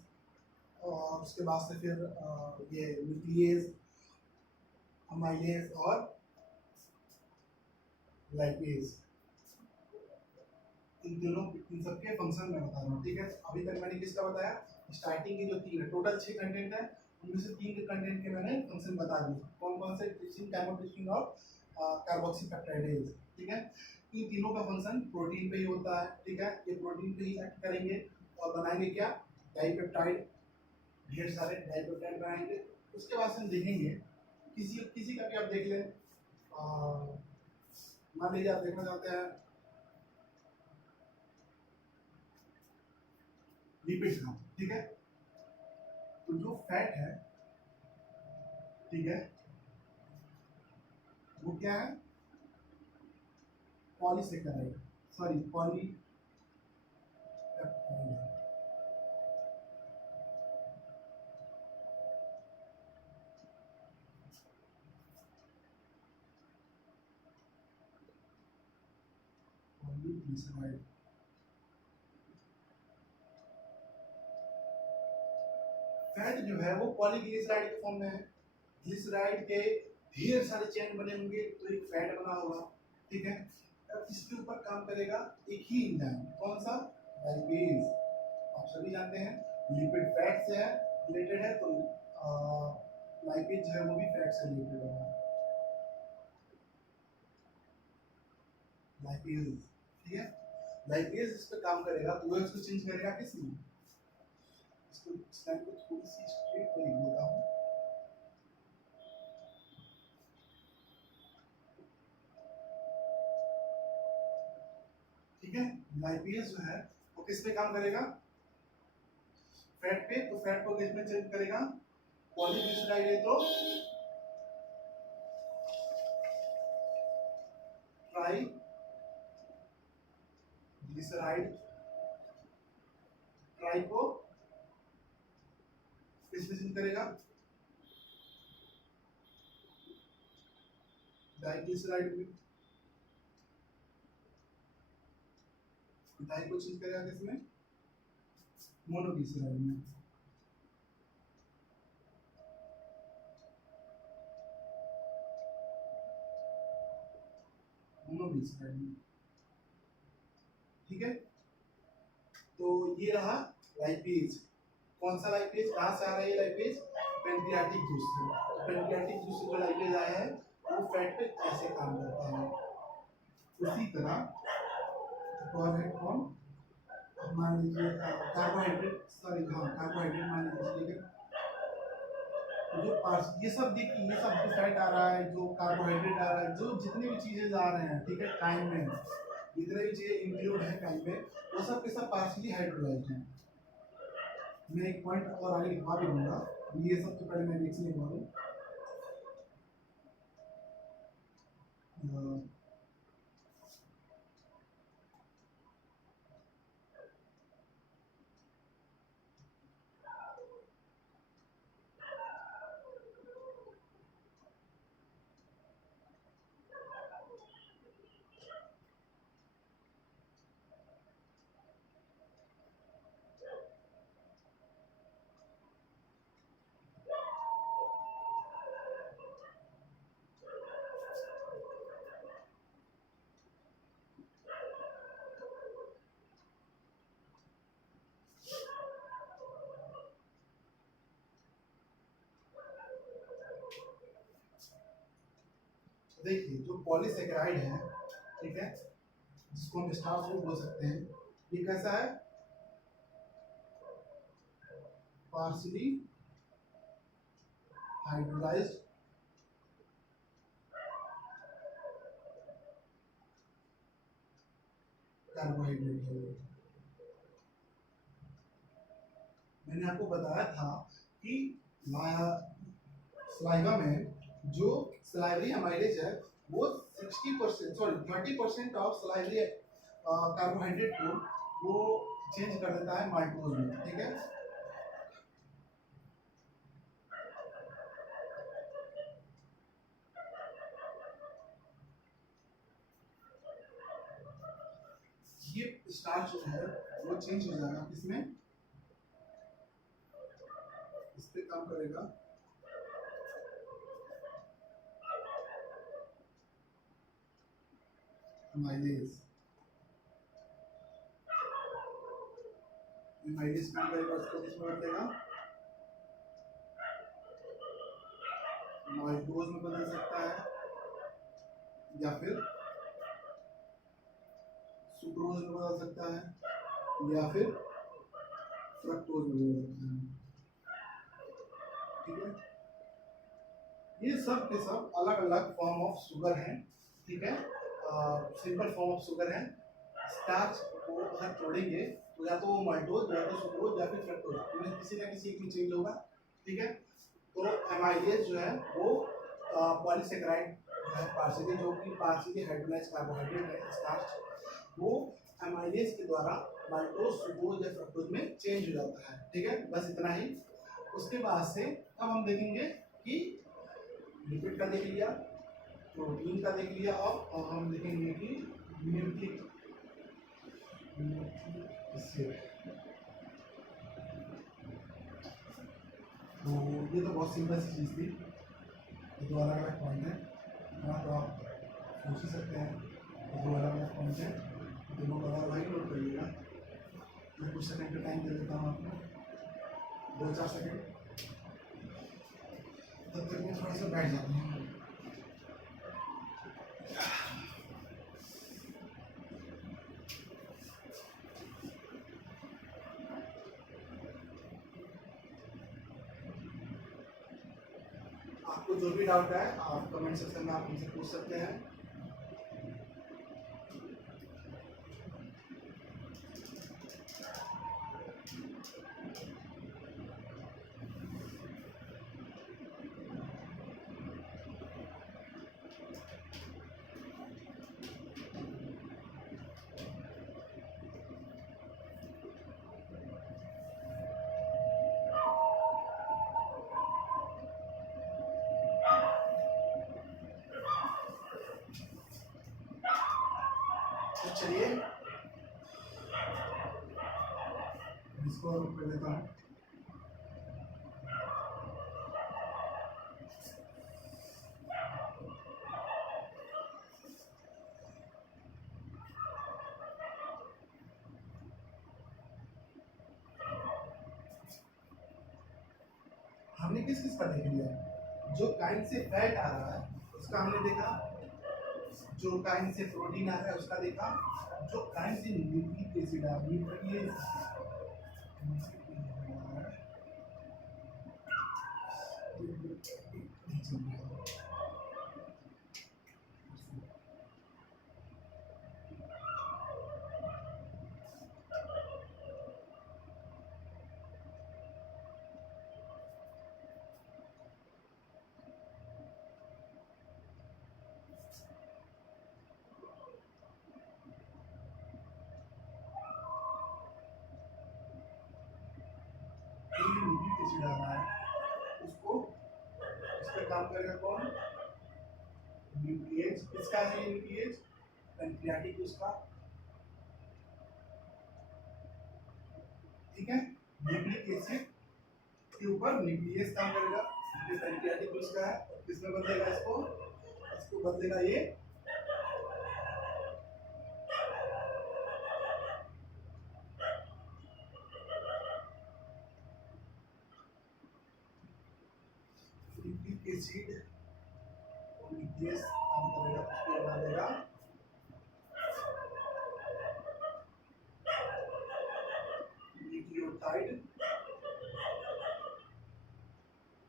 और उसके बाद से फिर ये न्यूक्लियेज, अमाइलेज और लाइपेज, इन सबके फंक्शन में बता रहा हूँ, ठीक है। अभी तक मैंने किसका बताया, स्टार्टिंग की जो 3 है, टोटल 6 कंटेंट है, उनमें से 3 के कंटेंट के मैंने फंक्शन बता दिए, कौन कौन से, ट्रिप्सिन, काइमोट्रिप्सिन और कार्बोक्सी पेप्टाइडेज, ठीक है। इन तीनों का फंक्शन प्रोटीन पे ही होता है, ठीक है, ये प्रोटीन पे ही एक्ट करेंगे और बनाएंगे क्या, डाइपेप्टाइड, ढेर सारे डाइपेप्टाइड बनाएंगे। उसके बाद से हम देखेंगे किसी किसी का भी आप देख लें, मान लीजिए आप देखना चाहते हैं लिपिड का, ठीक है, तो जो फैट है, ठीक है, वो क्या है, पॉलीसेकेराइड, सॉरी पॉली पॉलीग्लिसराइड, फैट जो है वो पॉलीग्लिसराइड के फॉर्म में है, ग्लिसराइड के ढेर सारे चेन बने होंगे तो एक फैट बना होगा, ठीक है। अब इसके ऊपर काम करेगा एक ही एंजाइम, कौन सा, लाइपेज। आप सभी जानते हैं लिपिड फैट से है रिलेटेड है, तो लाइपेज जो है वो भी फैट से रिलेटेड होगा, लाइपेज, ठीक है। लाइपेज इस पे काम करेगा तो वो इसको चेंज करेगा किसमें, इसको स्लाइड को थोड़ी सी स्ट्रेट कर देता हूँ, ठीक है। लाइपेज जो है वो किस पे काम करेगा, फैट पे, तो फैट को किस में चेंज करेगा, पॉलीग्लिसराइड है तो ट्राई ग्लिसराइड, ट्राई को किस में चेंज करेगा, डाइग्लिसराइड में, डाई को चेंज करेगा किसमें, मोनोग्लिसराइड में, मोनोग्लिसराइड में, ठीक है। तो ये रहा लाइपेज, कौन सा लाइपेज, कहाँ से आ रहा है ये लाइपेज, पैंक्रियाटिक जूस से, तो पैंक्रियाटिक जूस से जो लाइपेज आया है वो फैट पे कैसे काम करता है। उसी तरह और है कौन, मान लीजिए कार्बोहाइड्रेट, सॉरी हाँ कार्बोहाइड्रेट मान लीजिए, ठीक है, तो जो पार्स ये सब देखिए, ये सब जो फैट आ रहा है, जो कार्बोहाइड्रेट आ रहा है, जो जितने भी चीजें आ रहे हैं, ठीक है, टाइम में जितने भी चीजें इंक्लूड है टाइम में, वो सब के सब पार्शियली हाइड्रोलाइज्ड हैं। मैं एक पॉइंट और आगे लिखवा भी दूंगा, ये सब तो पहले मैं नेक्स्ट में बोलूँ, देखिए जो पॉलीसेकेराइड है, ठीक है, जिसको हम स्टार्च फ्रूट बोल सकते हैं, ये कैसा है? पार्शियली हाइड्रोलाइज्ड कार्बोहाइड्रेट है। मैंने आपको बताया था कि सलाइवा में जो सलाइवरी अमाइलेज है वो 60% सॉरी 30% ऑफ सलाइवरी कार्बोहाइड्रेट को वो चेंज कर देता है माल्टोज में, ठीक है। ये स्टार्च जो है वो चेंज हो जाएगा किसमें? इस पे काम करेगा अमाइलेज। अमाइलेज काम करेगा, उसको किसमें बदलेगा? माल्टोज में बदल सकता है या फिर सुक्रोज में बदल सकता है या फिर फ्रक्टोज में बदल सकता है, ठीक है। ये सब के सब अलग अलग फॉर्म ऑफ शुगर हैं, ठीक है, सिंपल फॉर्म ऑफ शुगर है। स्टार्च को अगर तोड़ेंगे तो या तो वो माल्टोज या तो सुक्रोज या फिर फ्रक्टोज, इनमें किसी ना किसी एक में चेंज होगा, ठीक है। तो एमाइलेज जो है वो पॉलीसेकेराइड जो है पार्शियली, जो कि पार्शियली हाइड्रोलाइज्ड कार्बोहाइड्रेट है स्टार्च, वो एमाइलेज के द्वारा माल्टोज, सुक्रोज या फ्रक्टोज में चेंज हो जाता है, ठीक है। बस इतना ही। उसके बाद से अब हम देखेंगे कि लिपिड का देख लिया, प्रोटीन का देख लिया, और हम देखेंगे कि न्यूक्लिक एसिड। तो ये तो बहुत सिंपल सी चीज़ थी, ये दो अलग अलग पॉइंट है, हाँ, तो आप सोच ही सकते हैं दो अलग अलग पॉइंट है, दोनों का वही नोट करिएगा। मैं कुछ सेकंड का टाइम दे देता हूँ आपको, 2-4 सेकंड, तब तक मैं थोड़ा सा बैठ जाता हूँ। आपको जो भी डाउट है आप कमेंट सेक्शन में आप मुझसे पूछ सकते हैं। तो चलिए इसको कर देता हूँ। हमने किस किस का देख लिया? जो काइन से फैट आ रहा है उसका हमने देखा, जो काइन से प्रोटीन आ रहा है उसका देखा, जो काइन से न्यूक्लिक एसिड आ रही है जा रहा है उसको, इस पर काम करेगा कौन, न्यूक्लियस। किसका है न्यूक्लियस, पैंक्रियाटिक उसका, ठीक है। न्यूक्लिक एसिड के ऊपर न्यूक्लियस काम करेगा, ये पैंक्रियाटिक उसका है। किसमें बदलेगा इसको, इसको बदलेगा ये न्यूक्लिक एसिड और न्यूक्लियस काम करेगा, उसको बदलेगा न्यूक्लियोटाइड,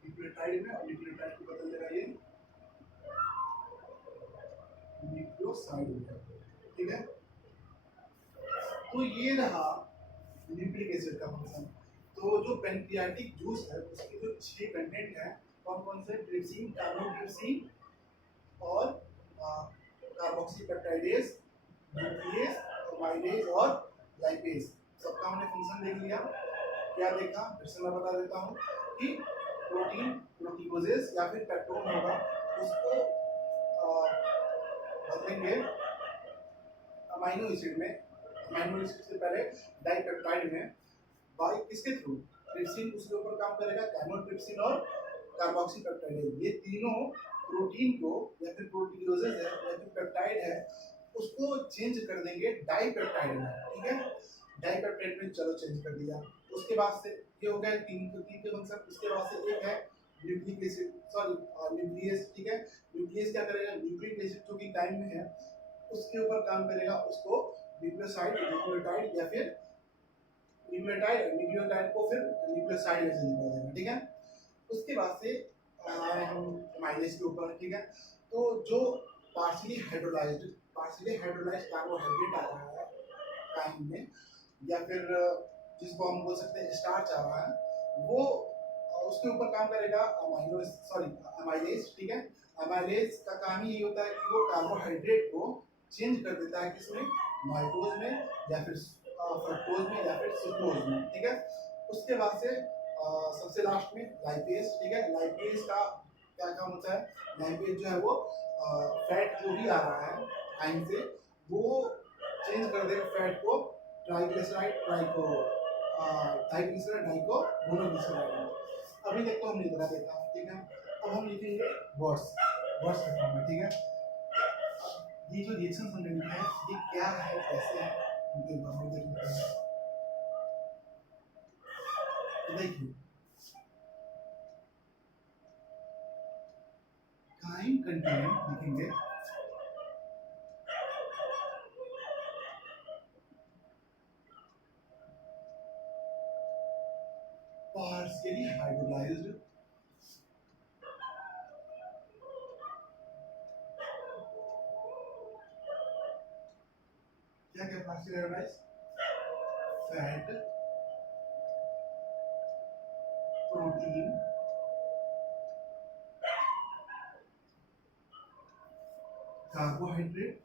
न्यूक्लियोटाइड में, और न्यूक्लियोटाइड को बदल देगा ये न्यूक्लियोसाइड हो गया, ठीक है। तो ये रहा न्यूक्लिक एसिड का फंक्शन। तो जो पैंक्रियाटिक जूस है उसके जो 6 कंटेंट है, कौन कौन से, ट्रिप्सिन, कार्बोट्रिप्सिन और कार्बोक्सीपेप्टाइडेज, न्यूक्लियस, अमाइलेज और लाइपेज, सबका हमने फंक्शन देख लिया। क्या देखा, फिर से मैं बता देता हूँ कि प्रोटीन प्रोटीओजेस या फिर पेप्टोन होगा, उसको बदलेंगे अमाइनो एसिड में, अमाइनो एसिड से पहले डाइपेप्टाइड में, बाय किसके थ्रू, ट्रिप्सिन उसके ऊपर काम करेगा, कैमोट्रिप्सिन और कार्बोक्सीपेप्टाइड। ये तीनों प्रोटीन को या फिर प्रोटीओजेस है या फिर पेप्टाइड है उसको चेंज कर देंगे डाइपेप्टाइड में, ठीक है। डाइपेप्टाइड में चलो चेंज कर दिया। उसके बाद से ये हो गया तीन के फंक्शन। उसके बाद से एक है न्यूक्लिक एसिड, सॉरी न्यूक्लियस, ठीक है। न्यूक्लियस क्या करेगा, न्यूक्लिक एसिड जो कि टाइम में है उसके ऊपर काम करेगा, उसको न्यूक्लियोसाइड, न्यूक्लियोटाइड या फिर न्यूक्लियोटाइड को फिर न्यूक्लियोसाइड में चेंज कर देगा, ठीक है। उसके बाद से हम माइलेज के ऊपर, ठीक है। तो जो पार्शियली हाइड्रोलाइज्ड कार्बोहाइड्रेट आ रहा है टाइम में, या फिर जिसको हम बोल सकते हैं स्टार्च आ रहा है, वो उसके ऊपर काम करेगा अमाइलेज, ठीक है। अमाइलेज का काम ही ये होता है कि वो कार्बोहाइड्रेट को चेंज कर देता है किसमें, माल्टोज में या फिर फ्रक्टोज में या फिर सुक्रोज में, ठीक है। उसके बाद से सबसे लास्ट में लाइपेज, ठीक है। लाइपेज का क्या काम होता है, लाइपेज जो है वो फैट जो भी आ रहा है टाइम से, वो चेंज कर देगा फैट को ट्राइग्लिसराइड, डाइको मोनोग्लिसराइड। अभी तक तो हमने इतना देखा, ठीक है। अब हम लिखेंगे वर्ड्स का फॉर्म में, ठीक है। ये जो रिएक्शन हमने लिखा है ये क्या है, कैसे है, उनके बारे में देखते हैं। देखिए काइम कंटेंट लिखेंगे partially hydrolyzed क्या क्या partially hydrolyzed fat, protein, carbohydrate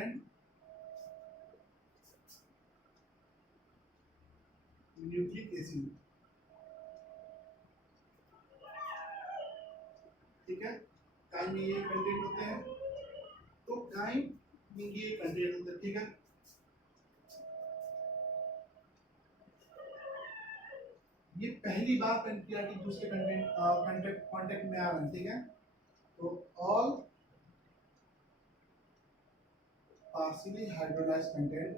and nucleic acid, ठीक है। काइम में ये कंटेंट होते हैं, तो काइम में ये कंटेंट होते हैं, ठीक है। ये पहली बार पैंक्रियाटिक जूस के कांटेक्ट में आ रहे हैं, ठीक है। तो all partially hydrolyzed content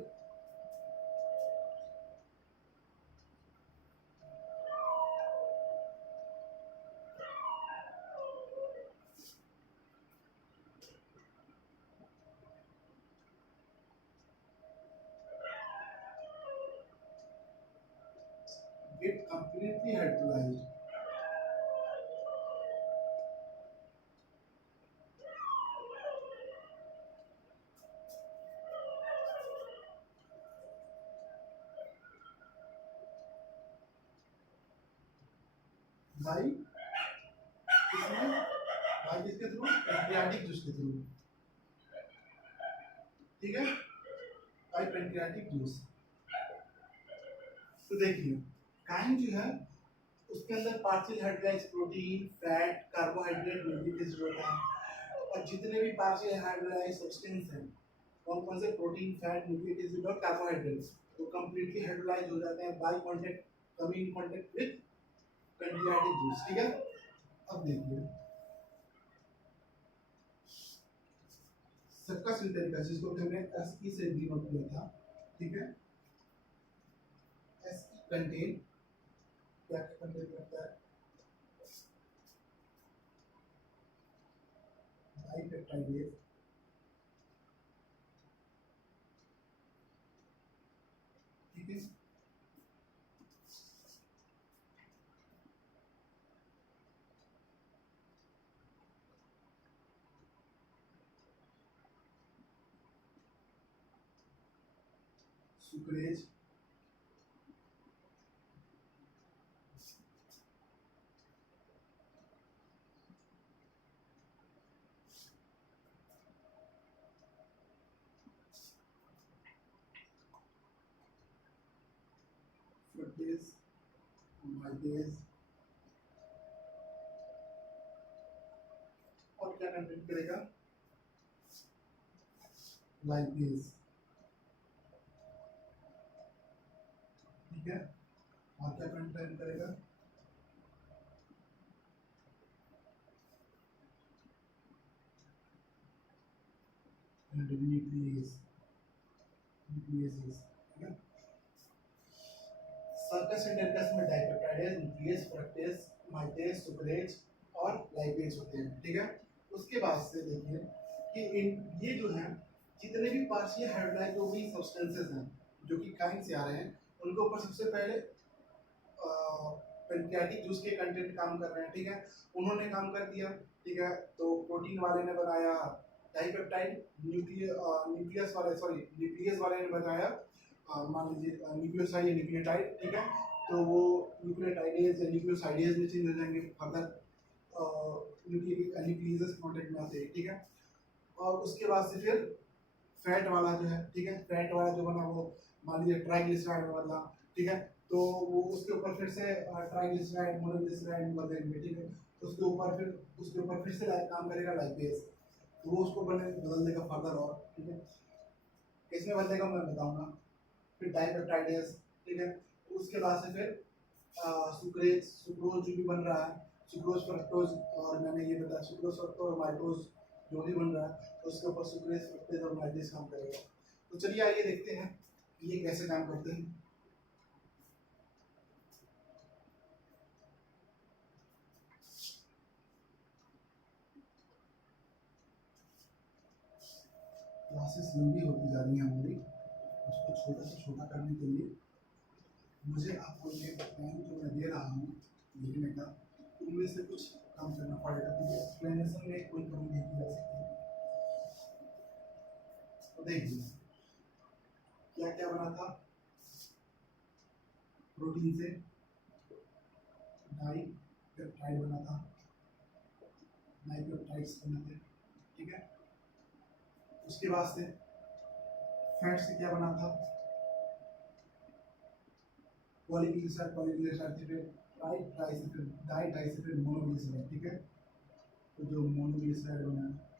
get completely hydrolyzed by किसमें, by किसके थ्रू, पैंक्रियाटिक जूस के थ्रू। ठीक है, बाय पेनक्रियाटिक जूस। तो देखिए काइन जो है उसके अंदर partial hydrolysed protein, fat, carbohydrate, nucleic acid होता है। और जितने भी पार्शियल हाइड्रोलाइज्ड सब्सटेंस हैं कौन कौन से, प्रोटीन, फैट, न्यूक्लिक एसिड और कार्बोहाइड्रेट्स, तो कंप्लीटली हाइड्रोलाइज हो जाते हैं by contact, coming in contact with pancreatic juice. ठीक है, अब देखिए सबका सिंथेटिक जिसको हमने एसई से डिनोट किया था। ठीक है, एसई कंटेन क्या कंटेन करता है, डाइपेप्टाइडेज। ठीक है, सुक्रेज, फ्रुक्टेज, माल्टेज, और क्या कंटेन करेगा, लाइपेज। ठीक है, और क्या कंटेन करेगा, न्यूक्लियस, न्यूक्लियस। ठीक है, सर्कस इंटरकस में डाइपेप्टाइडेज, न्यूक्लियस, फ्रक्टेज, माल्टेज, सुक्रेज और लाइपेज होते हैं। ठीक है, उसके बाद से देखिए कि ये जो है जितने भी पार्शियल हाइड्रोलाइज्ड जो भी सब्सटेंसेस हैं जो कि काइन से आ रहे हैं उनके ऊपर सबसे पहले पेनक्रियाटिक जूस के कंटेंट काम कर रहे हैं। ठीक है, उन्होंने काम कर दिया। ठीक है, तो प्रोटीन वाले ने बनाया डाइपेप्टाइड, न्यूक्लियस वाले सॉरी न्यूक्लियस वाले ने बनाया मान लीजिए न्यूक्लियोसाइड या न्यूक्लियोटाइड। ठीक है, तो वो न्यूक्लियोटाइडेज या न्यूक्लियोसाइडेज में चेंज हो जाएंगे फर्दर न्यूक्लियस कॉन्टेक्ट में आते हैं। ठीक है, और उसके बाद से फिर फैट वाला जो है, ठीक है, फैट वाला जो बना वो मान लीजिए ट्राइग्लिसराइड में बदला। ठीक है, तो वो उसके ऊपर फिर से ट्राइग्लिसराइड, मोनोग्लिसराइड बदल देंगे। ठीक है, उसके ऊपर फिर से काम करेगा लाइपेज, तो वो उसको बदल देगा फर्दर। और ठीक है, किसमें बदलेगा मैं बताऊंगा। फिर डाइपेप्टाइडेज। ठीक है, उसके बाद से फिर सुक्रेज, सुक्रोज जो भी बन रहा है, सुक्रोज, फ्रक्टोज, और मैंने ये बताया सुक्रोज, फ्रक्टोज और माल्टोज जो भी बन रहा है तो उसके ऊपर सुक्रेज, फ्रक्टेज और माल्टेज काम करेगा। तो चलिए आइए देखते हैं ये कैसे काम करते हैं। क्लासेस लंबी होती जा रही है हमारी, उसको छोटा से छोटा करने के लिए मुझे आपको ये टाइम जो मैं दे रहा हूँ लिखने का उनमें से कुछ काम करना पड़ेगा क्योंकि एक्सप्लेनेशन में कोई कमी नहीं की जा सकती। तो देखिए क्या क्या बना था, प्रोटीन से डाइपेप्टाइड बना था, डाइपेप्टाइड्स बने थे। ठीक है, उसके बाद से फैट से क्या बना था, पॉलीग्लिसराइड, पॉलीग्लिसराइड से फिर ट्राई, ट्राई से फिर डाई, डाई से फिर मोनोग्लिसराइड। ठीक है, तो जो मोनोग्लिसराइड बना है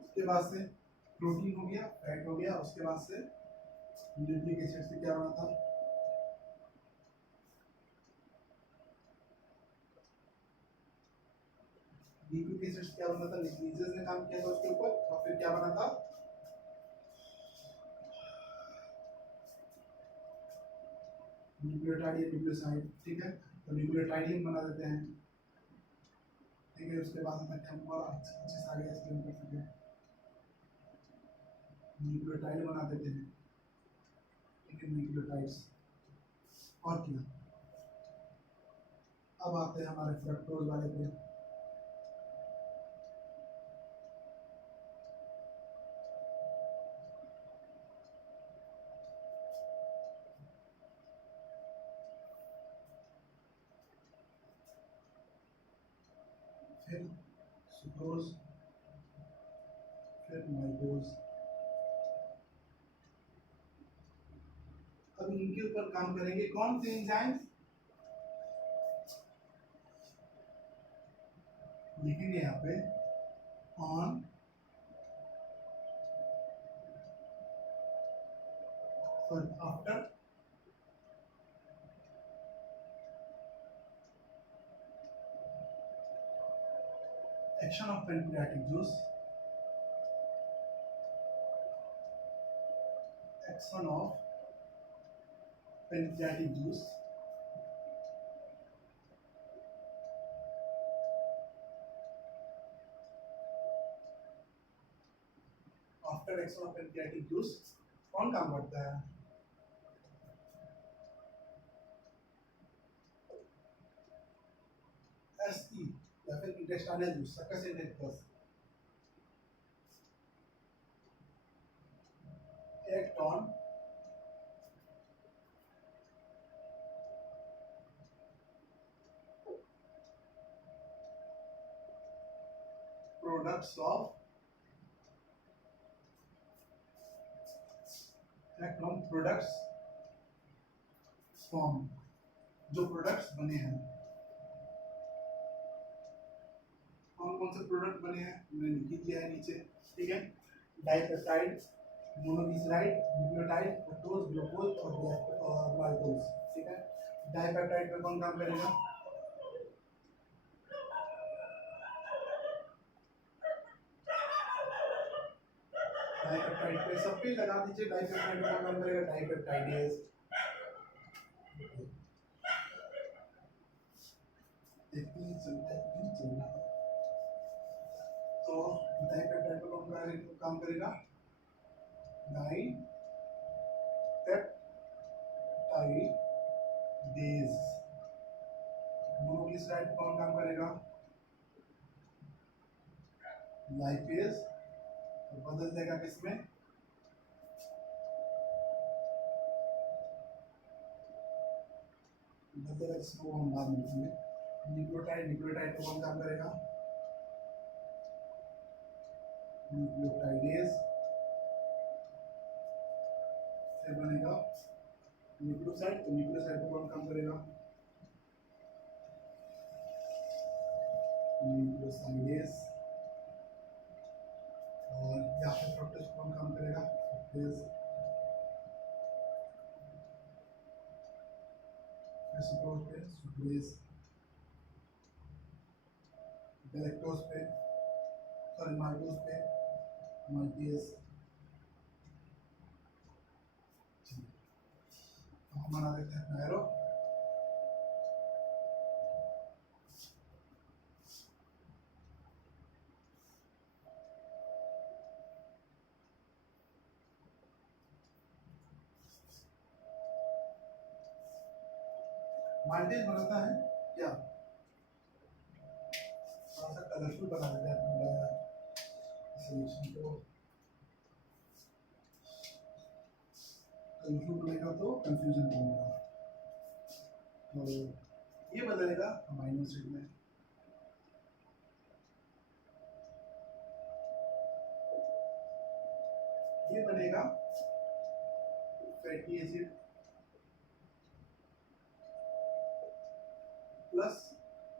उसके बाद से प्रोटीन हो गया, फैट हो गया, उसके बाद से न्यूक्लिक एसिड से क्या बना था, न्यूक्लिक एसिड से क्या बना था, न्यूक्लियस ने काम किया था उसके ऊपर, और फिर क्या बना था, न्यूक्लियोटाइड या न्यूक्लियोसाइड। ठीक है, तो न्यूक्लियोटाइड ही बना देते हैं। ठीक है, उसके बाद तक हम और अच्छे से आगे एक्सप्लेन कर सकते हैं, न्यूक्लियोटाइड बना देते हैं। ठीक है, न्यूक्लियोटाइड्स और क्या। अब आते हैं हमारे फ्रक्टोज वाले पे। फिर सुक्रोज, फिर माइलोज। अब इनके ऊपर काम करेंगे कौन से एंजाइम्स, लिखेंगे यहाँ पे on after action of pancreatic juice, action of pancreatic juice, after action of pancreatic juice कौन काम करता है, एसई या फिर intestinal juice, succus intestinalis, act on products of, act on products form, जो प्रोडक्ट्स बने हैं, कौन कौन से प्रोडक्ट बने हैं मैंने लिख दिया है नीचे, ठीक है। Dipeptide, monoglyceride, nucleotide, fructose, glucose और माल्टोज, ठीक है। डाइपेप्टाइड पे कौन काम करेगा, डाइपेप्टाइड पे सब पे लगा दीजिए, डाइपेप्टाइड पे कौन काम करेगा, डाइपेप्टाइडेज, इतनी चलना है तो डाइपेप्टाइड पे कौन काम करेगा, डाइपेप्टाइडेज, मोनोग्लिसराइड पे कौन काम करेगा, लाइपेज, तो बदल देगा किसमें, बदल देगा इसको हम बाद में लिखेंगे। न्यूक्लियोटाइड, न्यूक्लियोटाइड पे कौन काम करेगा, न्यूक्लियोटाइडेज, फिर बनेगा न्यूक्लियोसाइड, तो न्यूक्लियोसाइड पे कौन काम करेगा, न्यूक्लियोसाइडेज, और यहाँ पे फ्रक्टोज कौन काम करेगा, फ्रक्टोज, सुक्रोज पे सुक्रेज, गैलेक्टोज पे सॉरी माल्टोज पे माल्टेज। हम बना देते हैं एरो, माल्टेज बनाता है क्या, थोड़ा सा कलरफुल बना देते हैं अपने सॉल्यूशन को, कलरफुल बनेगा तो कंफ्यूजन बनेगा, तो ये बदलेगा अमाइनो एसिड में, ये बनेगा फैटी एसिड प्लस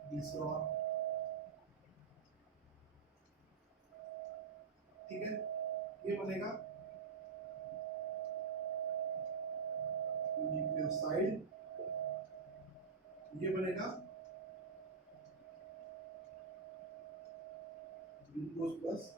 ग्लिसरॉल, ठीक है। ये बनेगा न्यूक्लियोसाइड, ये बनेगा ग्लूकोज प्लस,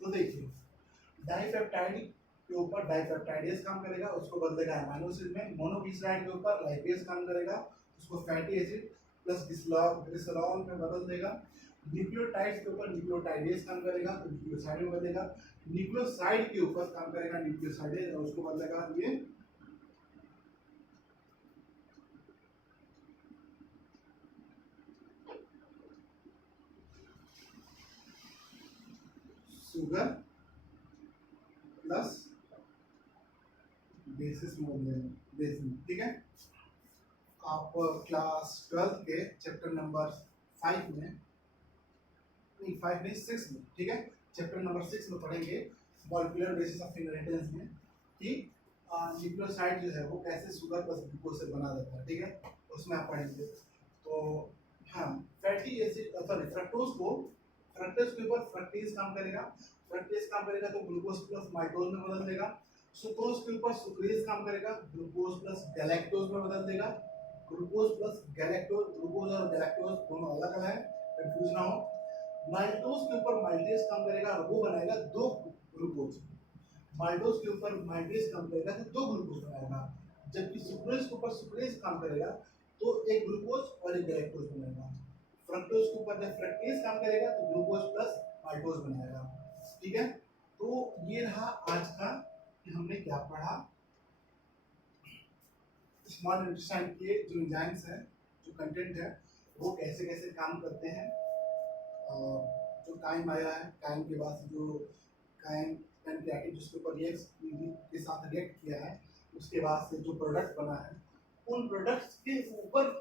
तो देखिए डाइपेप्टाइड के ऊपर डाइपेप्टाइडेज काम करेगा, उसको बदलेगा अमीनो एसिड में। मोनोग्लिसराइड के ऊपर लाइपेज काम करेगा, उसको फैटी एसिड प्लस ग्लिसरॉल में बदल देगा। न्यूक्लियोटाइड्स के ऊपर न्यूक्लियोटाइडेज काम करेगा तो न्यूक्लियोसाइड में बदलेगा। न्यूक्लियोसाइड के ऊपर काम करेगा न्यूक्लियोसाइडेज और उसको बदलेगा ये शुगर प्लस बेसिस में, ठीक है। आप क्लास 12 के चैप्टर नंबर 5 में, नहीं 5 नहीं 6 में, ठीक है, चैप्टर नंबर 6 में पढ़ेंगे मॉलिक्यूलर बेसिस ऑफ इनहेरिटेंस में कि न्यूक्लियोसाइड जो है वो कैसे शुगर प्लस ग्लूकोज से बना जाता है, ठीक है, उसमें आप पढ़ेंगे। तो हाँ, फैटी एसिड सॉरी फ्रक्टोज के ऊपर फ्रक्टेज काम करेगा, फ्रक्टेज काम करेगा तो ग्लूकोज प्लस माइटोज में बदल देगा। सुक्रोज के ऊपर सुक्रेज काम करेगा, ग्लूकोज प्लस गैलेक्टोज में बदल देगा। ग्लूकोज प्लस गैलेक्टोज, ग्लूकोज और गैलेक्टोज दोनों अलग अलग है, कंफ्यूज ना हो। माल्टोज के ऊपर माल्टेज काम करेगा और वो बनाएगा 2 ग्लूकोज। माल्टोज के ऊपर माल्टेज काम करेगा तो 2 ग्लूकोज बनाएगा, जबकि सुक्रेज के ऊपर सुक्रेज काम करेगा तो 1 ग्लूकोज और 1 गैलेक्टोज बनाएगा। फ्रक्टोज के ऊपर जब फ्रक्टेज काम करेगा तो ग्लूकोज प्लस माल्टोज बनाएगा, ठीक है। तो ये रहा आज का कि हमने क्या पढ़ा, स्मॉल इंटेस्टाइन के जो एंजाइम्स है, जो कंटेंट है, वो कैसे कैसे काम करते हैं। जो टाइम आया है, टाइम के बाद जो टाइम पैनक्रियाटिक जिसके ऊपर के साथ रिएक्ट किया है, उसके बाद से जो प्रोडक्ट बना है, उन प्रोडक्ट्स के ऊपर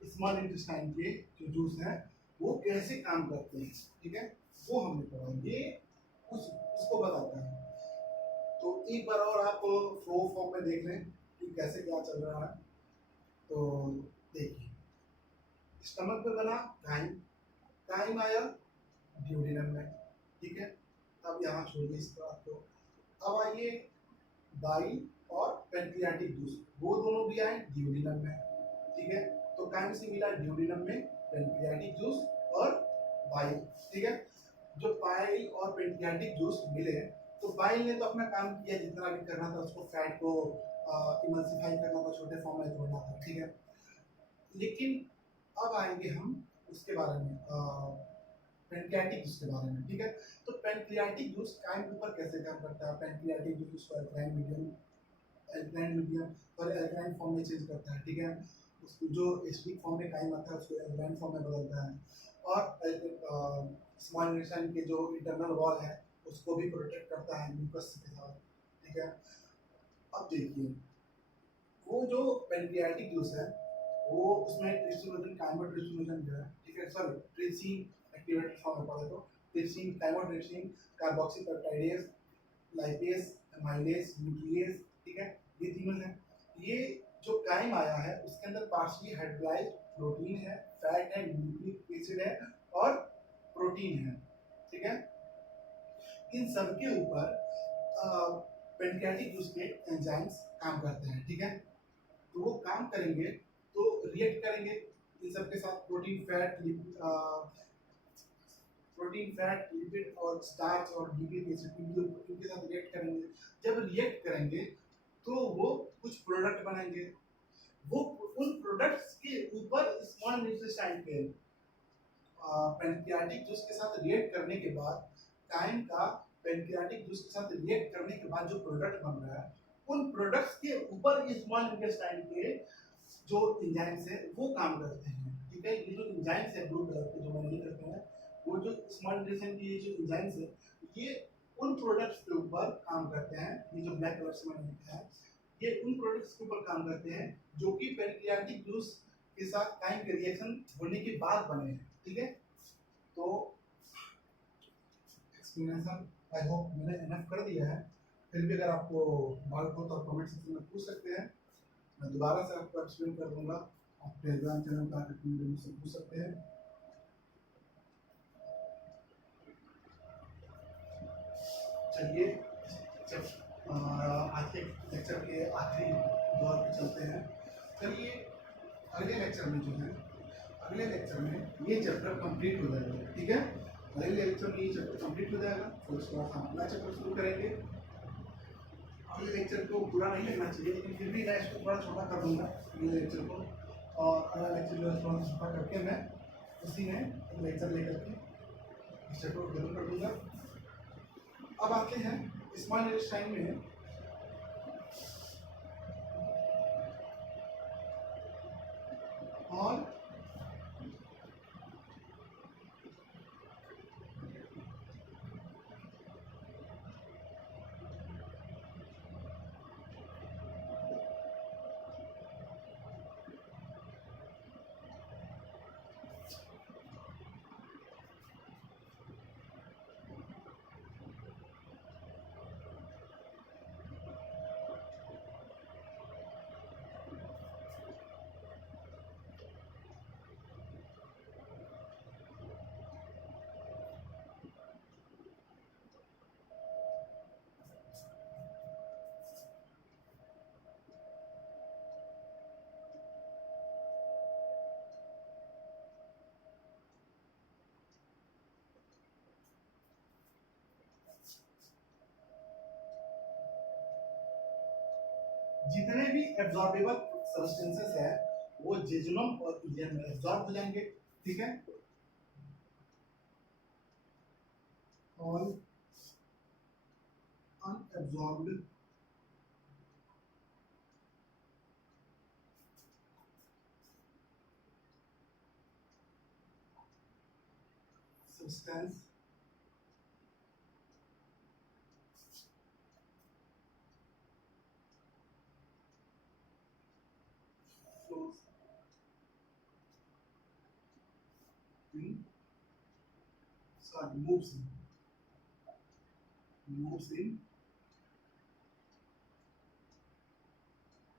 स्मॉल इंटेस्टाइन के जो जूस है वो कैसे काम करते हैं, ठीक है, वो हमने पढ़ा। ये उसको बताता है। तो एक बार और आप फ्लो फॉर्म में देख लें कि कैसे क्या चल रहा है। तो देखिए, स्टमक पे बना काइम, काइम आया ड्यूडेनम में, ठीक है। अब यहाँ छोड़िए इस बात को। अब आइए बाइल और पैनक्रियाटिक जूस, वो दोनों भी आए ड्यूडेनम में, ठीक है। तो काइम से मिला ड्यूडेनम में पैनक्रियाटिक जूस और बाइल, ठीक है। जो बाइल और पैनक्रियाटिक जूस मिले, तो बाइल ने तो अपना काम किया, जितना भी करना था उसको, फैट को इमल्सिफाई करना था, छोटे फॉर्म में तोड़ना था, ठीक है। लेकिन अब आएंगे हम उसके बारे में, पैनक्रियाटिक जूस के बारे में, ठीक है। तो पैनक्रियाटिक जूस काइम के ऊपर कैसे काम करता है। पैनक्रियाटिक जूस उसको अल्कलाइन मीडियम और अल्कलाइन फॉर्म में चेंज करता है, ठीक है। उसको जो एसिडिक फॉर्म में काइम आता है उसको अल्कलाइन फॉर्म में बदलता है, और स्मॉल इंटेस्टाइन के जो इंटरनल वॉल है उसको भी प्रोटेक्ट करता है म्यूकस के साथ, ठीक है। अब देखिए, वो जो पैनक्रियाटिक जूस है वो उसमें ट्रिप्सिनोजन काइमोट्रिप्सिनोजन जो है, ठीक है, सॉरी ट्रिप्सिन एक्टिवेटेड फॉर्म में पढ़े तो trypsin chymotrypsin carboxypeptidase lipase amylase nuclease, ठीक है, ये तीनों हैं। ये जो काइम आया है उसके अंदर पार्शियली हाइड्रोलाइज्ड प्रोटीन है, फैट है, न्यूक्लिक एसिड है और प्रोटीन है, ठीक है। इन सब के ऊपर पैनक्रियाटिक जूस के एंजाइम्स काम करते हैं, ठीक है। तो वो काम करेंगे तो रिएक्ट करेंगे इन सब के साथ, प्रोटीन फैट लिपिड और स्टार्च और न्यूक्लिक एसिड इनके साथ रिएक्ट करेंगे। जब रिएक्ट करेंगे तो वो कुछ प्रोडक्ट बनाएंगे, वो उन प्रोडक्ट्स के ऊपर स्मॉल इंटेस्टाइन के पैनक्रियाटिक जूस के साथ रिएक्ट करने के बाद, काइम का पैनक्रियाटिक जूस के साथ रिएक्ट करने के बाद जो प्रोडक्ट बन रहा है, उन प्रोडक्ट्स के ऊपर स्मॉल इंटेस्टाइन के जो एंजाइम्स है वो काम करते हैं, ठीक है। ये जो एंजाइम्स है ब्लू कलर के जो मैंने लिख रखे हैं, वो जो स्मॉल इंटेस्टाइन की ये जो एंजाइम्स है ये उन प्रोडक्ट्स के ऊपर काम करते हैं। ये जो ब्लैक कलर से मैंने लिखा है ये उन प्रोडक्ट्स के ऊपर काम करते हैं जो कि पैनक्रियाटिक जूस के साथ काइम के रिएक्शन होने के बाद बने हैं, ठीक है। तो एक्सप्लेनेशन आई होप मैंने एनफ कर दिया है। फिर भी अगर आपको डाउट हो तो आप कमेंट सेक्शन में पूछ सकते हैं, मैं दोबारा से आपको एक्सप्लेन कर दूंगा। आप टेलीग्राम चैनल का मुझसे पूछ सकते हैं। चलिए आज के लेक्चर के आखिरी दौर पे चलते हैं। चलिए अगले लेक्चर में जो है, अगले लेक्चर में ये चैप्टर कंप्लीट हो जाएगा, ठीक है। अगले लेक्चर में ये चैप्टर कंप्लीट हो जाएगा, फिर उसके बाद हम अगला चैप्टर शुरू करेंगे। अगले लेक्चर को पूरा नहीं लगना चाहिए, लेकिन फिर भी मैं इसको थोड़ा छोटा कर दूँगा अगले लेक्चर को, और अगला लेक्चर जो है थोड़ा छोटा करके मैं उसी में एक लेक्चर लेकर के इस चैप्टर को खत्म कर दूँगा। अब आते हैं स्मॉल इंटेस्टाइन में और जितने भी एब्जॉर्बेबल सब्सटेंसेस है वो जेजुनम और इलियम में एब्जॉर्ब हो जाएंगे, ठीक है। All unabsorbed substance flows in, sorry, moves in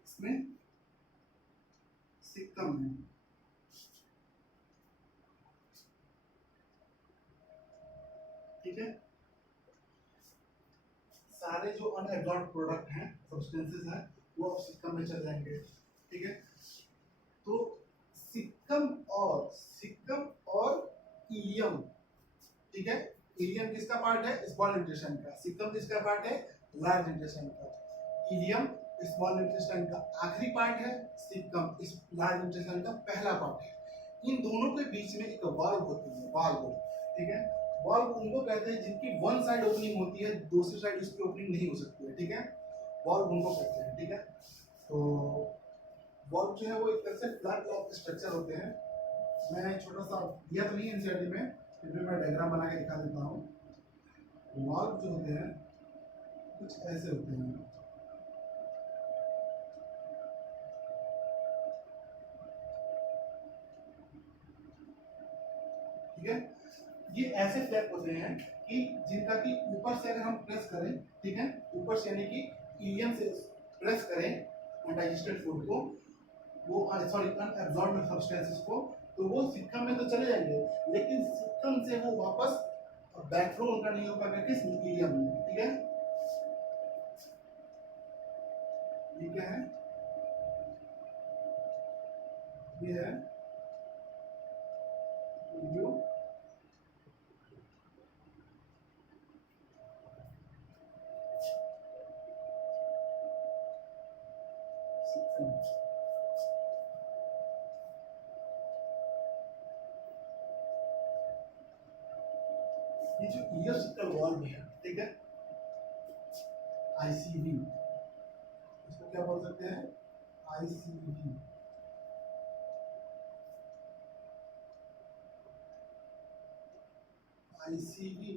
इसमें सिक्कम है, ठीक है। सारे जो अनएब्जॉर्ब्ड प्रोडक्ट हैं, सब्सटेंसेस हैं, वो अब सिक्कम में चल जाएंगे, ठीक है। तो सिक्कम और इलियम, ठीक है। इलियम किसका पार्ट है? स्मॉल इंटेस्टाइन का। सिक्कम किसका पार्ट है? लार्ज इंटेस्टाइन का। इलियम स्मॉल इंटेस्टाइन का आखिरी पार्ट है, सिक्कम इस लार्ज इंटेस्टाइन का पहला पार्ट है। इन दोनों के बीच में एक वाल्व होती है, वाल्व, ठीक है। वाल्व उनको कहते हैं जिनकी वन साइड ओपनिंग होती है, दूसरी साइड उसकी ओपनिंग नहीं हो सकती है, ठीक है। वाल्व उनको कहते हैं, ठीक है। तो वाल्व जो है वो एक तरह से फ्लैट लॉक स्ट्रक्चर होते हैं। मैं छोटा सा दिया तो नहीं एनसीईआरटी में, फिर भी मैं डायग्राम बना के दिखा देता हूँ। वाल्व जो होते हैं कुछ ऐसे होते हैं, ठीक है। ये ऐसे फ्लैप होते हैं कि जिनका कि ऊपर से अगर हम प्रेस करें, ठीक है, ऊपर से यानी कि इलियम से प्रेस करें अनडाइजेस्टेड फूड को, वो सॉरी अनएब्जॉर्ब्ड सब्सटेंसेस को, तो वो सिक्कम में तो चले जाएंगे, लेकिन सिक्कम से वो वापस बैकफ्लो उनका नहीं हो पाएगा किस इलियम में, ठीक है। ये क्या है? ये है जो ये जो ईयरसिकल वाल्व है, ठीक है, आईसीवी, इसको क्या बोल सकते हैं? आईसीवी। आईसीवी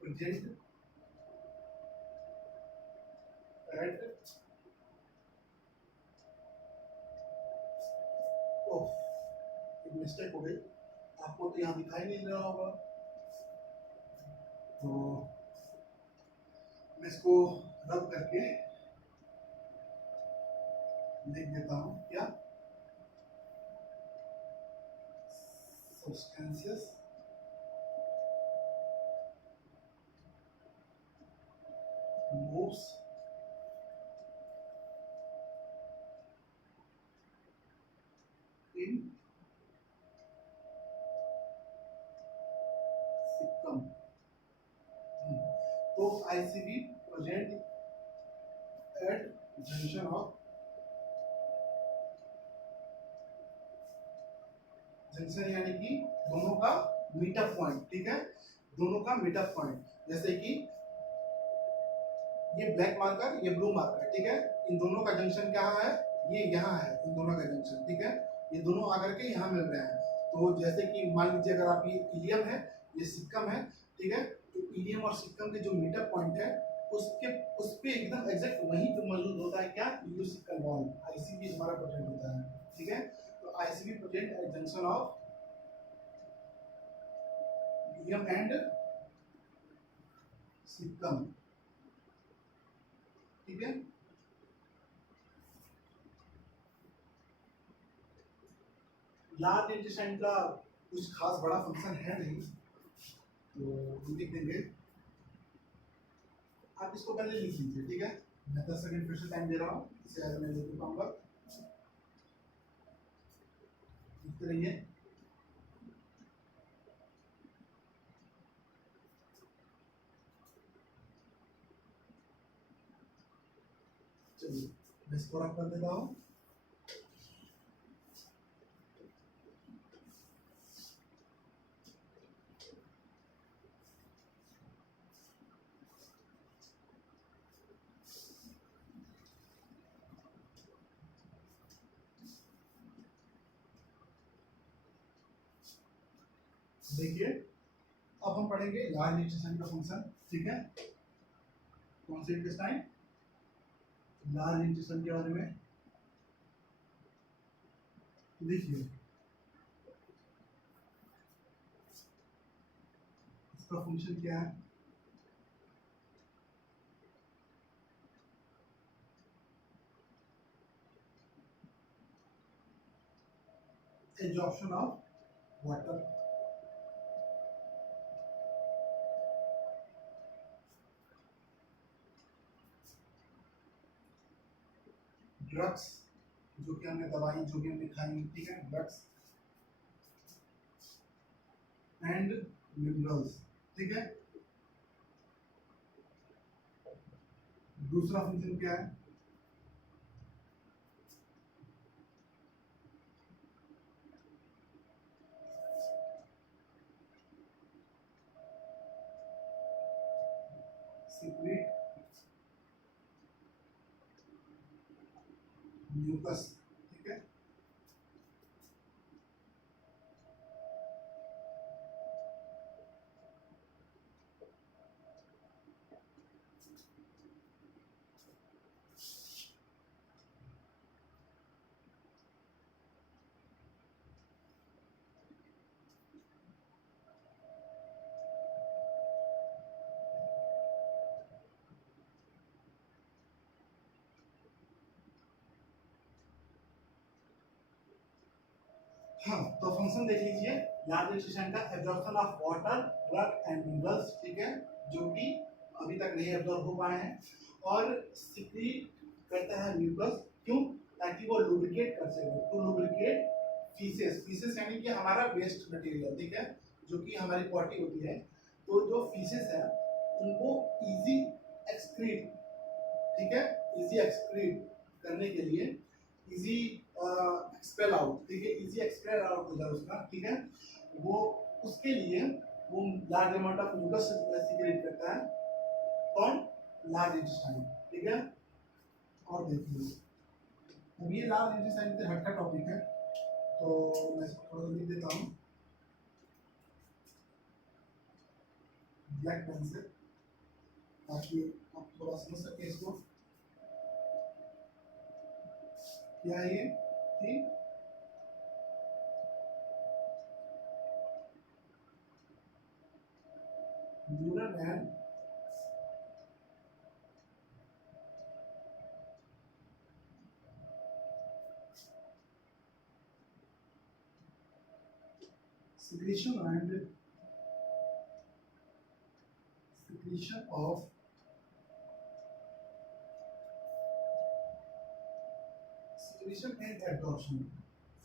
प्रेजेंट एट एक मिस्टेक हो गई, आपको तो यहाँ दिखाई नहीं दे रहा होगा, तो मैं इसको रब करके लिख देता हूँ। क्या? सब्सटेंसेस moves in कम। तो ICV present at junction of, junction यानी कि दोनों का मीटअप पॉइंट, ठीक है, दोनों का मीटअप पॉइंट। जैसे कि ये ब्लैक मार्कर, ये ब्लू मार्कर, ठीक है, इन दोनों का जंक्शन कहाँ है, ये यहाँ है, इन दोनों का जंक्शन, ठीक है, ये दोनों आकर के यहाँ मिल रहे हैं। तो जैसे कि मान लीजिए अगर आप, ये ईलियम है, ये सिक्कम है, ठीक है, तो ईलियम और सिक्कम के जो मीटअप पॉइंट है उसके उस पे एकदम एग्जैक्ट वहीं पे मौजूद होता है क्या, इलियोसिकल वॉल, आईसीबी हमारा प्रेजेंट होता है, ठीक है। तो ICV present at junction of ileum and caecum, ठीक है। लार्ज इंटेस्टाइन का कुछ खास बड़ा फंक्शन है नहीं, तो हम लिख देंगे, आप इसको पहले लिख लीजिए, ठीक है। मैं 10 सेकंड फिर से टाइम दे रहा हूँ, इसे आज मैं लिख पाऊंगा, लिखते रहिए। चलिए मैं इसको रख कर देता हूँ। देखिए अब हम पढ़ेंगे लार्ज इंटेस्टाइन का फंक्शन, ठीक है। कौन से इंटेस्टाइन, लार्ज इंटेस्टाइन के बारे में देखिए, इसका फंक्शन क्या है, एब्जॉर्प्शन ऑफ वाटर, ड्रग्स, जो कि हमने दवाई जो भी हमने खाई, ठीक है, ड्रग्स एंड मिनरल्स, ठीक है। दूसरा फंक्शन क्या है, सीक्रेट म्यूकस, ठीक है। हाँ, तो फंक्शन देख लीजिए, लार्ज इंटेस्टाइन का absorption of water, drug and minerals, ठीक है, जो कि अभी तक नहीं एब्जॉर्ब हो पाए हैं, और सीक्रेट करता है म्यूकस, क्यों, ताकि वो लुब्रिकेट कर सके, टू लुब्रिकेट फीसेस, फीसेस यानी कि हमारा वेस्ट मटेरियल, ठीक है, जो कि हमारी पॉटी होती है, तो जो फीसेस है उनको इजी एक्सक्रीट, ठीक है, इजी एक्सक्रीट करने के लिए, इजी एक्सपेल आउट, ठीक है, इजी एक्सपेल आउट हो जाए उसका, ठीक है, वो उसके लिए वो large amount of mucus secrete करता है, कौन, लार्ज इंटेस्टाइन, ठीक है। और देखिए अब ये लार्ज इंटेस्टाइन से हटका टॉपिक है, तो मैं इसको थोड़ा लिख देता हूँ ब्लैक पेन से, ताकि आप थोड़ा समझ सके इसको, क्या है ये, कि neural and secretion and secretion of secretion and absorption,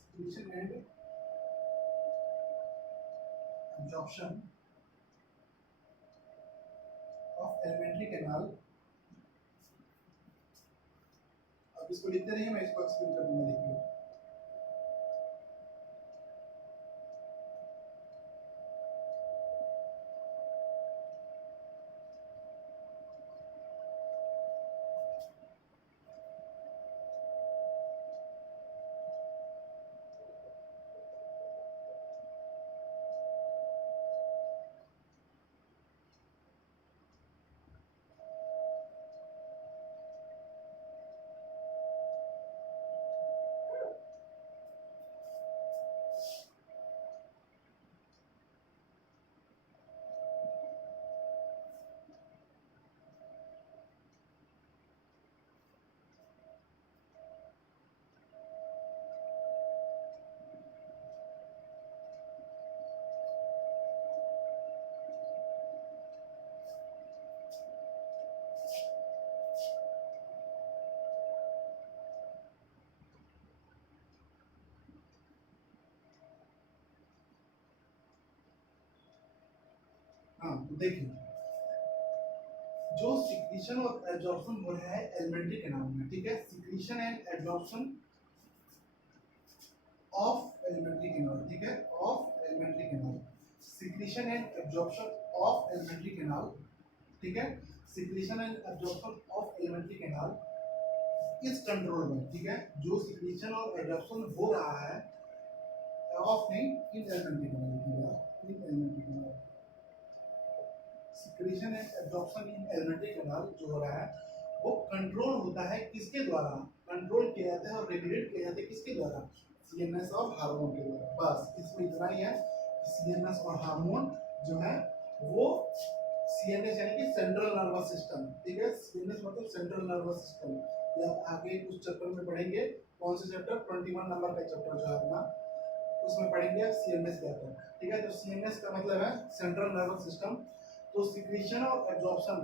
secretion and absorption alimentary canal, अब इसको लिखते रहिए, मैं इसको एक्सप्लेन कर दूंगा, देखिए। हाँ, तो देखिए, जो सिक्रीशन और एब्जॉर्प्शन हो रहा है एलिमेंट्री कैनाल में, ठीक है, secretion and absorption of alimentary canal, ठीक है, of alimentary canal, secretion and absorption of alimentary canal, ठीक है, secretion and absorption of alimentary canal इस कंट्रोल में, ठीक है, जो सिक्रीशन और एब्जॉर्प्शन हो रहा है ऑफ नहीं, इन alimentary canal, in alimentary canal, secretion and absorption in alimentary canal जो हो रहा है वो कंट्रोल होता है किसके द्वारा, कंट्रोल किया जाता है और रेगुलेट किया जाता है किसके द्वारा, सीएनएस और हार्मोन के द्वारा। बस इसमें इतना ही है, सीएनएस और हार्मोन जो है वो, सीएनएस यानी कि सेंट्रल नर्वस सिस्टम, ठीक है, सीएनएस मतलब सेंट्रल नर्वस सिस्टम, ये आप आगे कुछ चैप्टर में पढ़ेंगे, कौन से चैप्टर, 21 नंबर का चैप्टर जो है अपना, उसमें पढ़ेंगे सीएनएस क्या होता है, ठीक है। तो सीएनएस का मतलब है सेंट्रल नर्वस सिस्टम। तो सिक्रीशन और एब्जॉर्प्शन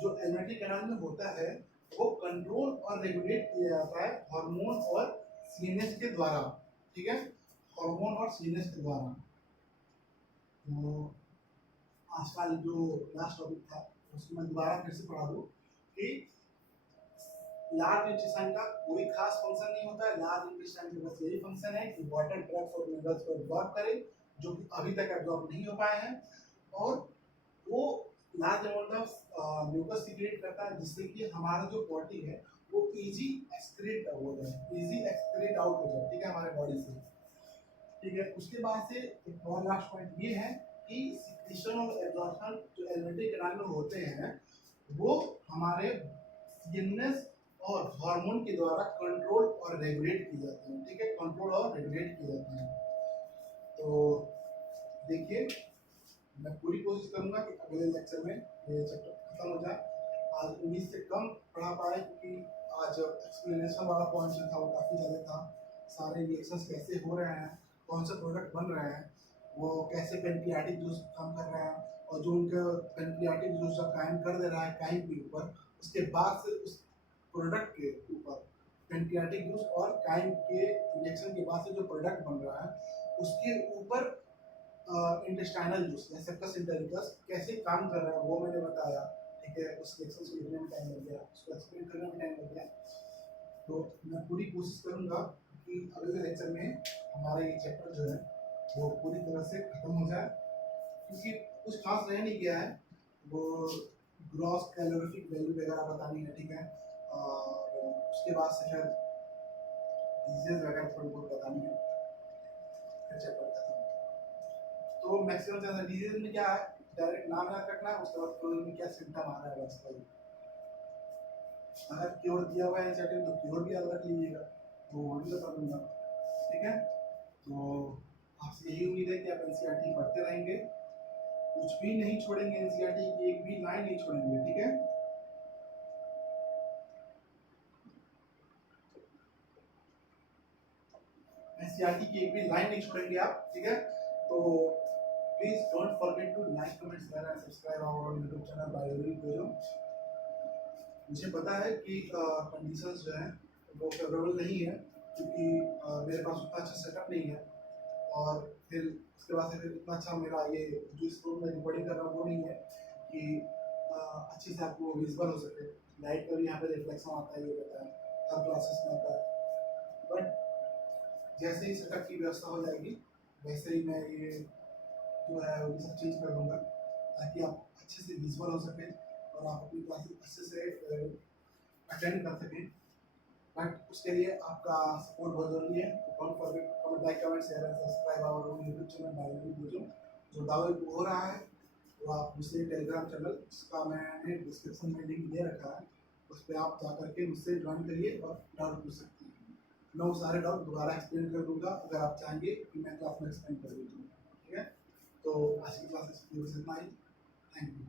जो एलिमेंट्री कैनाल में होता है वो कंट्रोल और रेगुलेट किया जाता है हार्मोन और सीएनएस के द्वारा, ठीक है, हार्मोन और सीएनएस के द्वारा। तो आज का जो लास्ट टॉपिक था उसको मैं दोबारा फिर से पढ़ा दूं कि लार्ज इंटेस्टाइन का कोई खास फंक्शन नहीं होता है, लार्ज इंटेस्टाइन का बस यही फंक्शन है कि इंपॉर्टेंट ड्रग्स और मिनरल्स को एब्जॉर्ब करे जो कि अभी तक एब्जॉर्ब नहीं हो पाए हैं, और वो large amount of mucus secrete करता है जिससे कि हमारा जो बॉडी है वो इजी एक्सक्रीट हो जाए, इजी एक्सक्रीट आउट हो जाए, ठीक है, हमारे बॉडी से, ठीक है। उसके बाद से एक और लास्ट पॉइंट ये है कि सिक्रीशन और एब्जॉर्प्शन जो एलिमेंट्री कैनाल में होते हैं वो हमारे सीएनएस और हार्मोन के द्वारा कंट्रोल और रेगुलेट किए जाते हैं, ठीक है, कंट्रोल और रेगुलेट किए जाते हैं। तो देखिए, मैं पूरी कोशिश करूंगा कि अगले लेक्चर में ये चैप्टर खत्म हो जाए। आज उम्मीद से कम पढ़ा पाए क्योंकि आज एक्सप्लेनेशन वाला पॉइंट था वो काफ़ी ज़्यादा था, सारे रिएक्शंस कैसे हो रहे हैं, कौन से प्रोडक्ट बन रहे हैं, वो कैसे पेनक्रियाटिक जूस काम कर रहे हैं, और जो उनका पेनक्रियाटिक जूस जब कायम कर दे रहा है कायम के ऊपर, उसके बाद से उस प्रोडक्ट के ऊपर पेनक्रियाटिक जूस और कायम के रिएक्शन के बाद से जो प्रोडक्ट बन रहा है उसके ऊपर इंटेस्टाइनल जूस या सक्कस इंटेरिकस कैसे काम कर रहा है वो मैंने बताया, ठीक है। उस लेक्चर को लिखने में टाइम लग गया, उसको एक्सप्लेन करने में टाइम लग गया। तो मैं पूरी कोशिश करूंगा कि अगले लेक्चर में हमारा ये चैप्टर जो है वो पूरी तरह से खत्म हो जाए, क्योंकि कुछ खास रह नहीं गया है, वो ग्रॉस कैलोरीफिक वैल्यू वगैरह बतानी है, ठीक है, और उसके बाद से फिर डिजीज वगैरह थोड़ी बहुत बतानी है, फिर चैप्टर खत्म। तो मैक्सिमम ज़्यादा डिजीज में क्या है, डायरेक्ट नाम याद रखना है, उसके बाद क्लोज में क्या सिम्टम आ रहा है बस वही। अगर क्योर दिया हुआ है एनसीईआरटी तो क्योर भी याद रख लीजिएगा, तो वो भी बता दूंगा, ठीक है। तो आपसे यही उम्मीद है कि आप एनसीईआरटी पढ़ते रहेंगे, कुछ भी नहीं छोड़ेंगे, एनसीईआरटी की एक भी लाइन नहीं छोड़ेंगे, ठीक है। एनसीईआरटी की एक भी लाइन नहीं छोड़ेंगे आप, ठीक है। तो please don't forget to like, comment, share and subscribe our YouTube channel biology Guru. मुझे पता है कि कंडीशंस जो हैं वो फेवरेबल नहीं है क्योंकि मेरे पास उतना अच्छा सेटअप नहीं है, और फिर उसके बाद से फिर इतना अच्छा मेरा ये जो इस रूम में रिकॉर्डिंग कर रहा हूँ वो नहीं है कि अच्छे से आपको विजिबल हो सके, लाइट का भी यहाँ पे रिफ्लेक्शन आता है, ये रहता है हर क्लासेस में आता है। बट जैसे ही सेटअप की व्यवस्था हो जाएगी वैसे ही मैं ये जो है वो सब चेंज कर दूँगा, ताकि आप अच्छे से विजिबल हो सकें और आप अपनी क्लासेस अच्छे से अटेंड कर सकें। बट उसके लिए आपका सपोर्ट बहुत ज़रूरी है। Don't forget comment, like, comment, share and subscribe our YouTube channel directly. जो डाउनलोड हो रहा है वो आप मुझसे टेलीग्राम चैनल, जिसका मैंने डिस्क्रिप्शन में लिंक दे रखा है, उस पर आप जा करके मुझसे ज्वाइन करिए और डाउट पूछ सकते हैं। मैं वो सारे डाउट दोबारा एक्सप्लेन कर दूंगा अगर आप चाहेंगे कि मैं क्लास में एक्सप्लेन कर दूँ। ठीक है, तो आज की क्लास इतना ही। Thank you.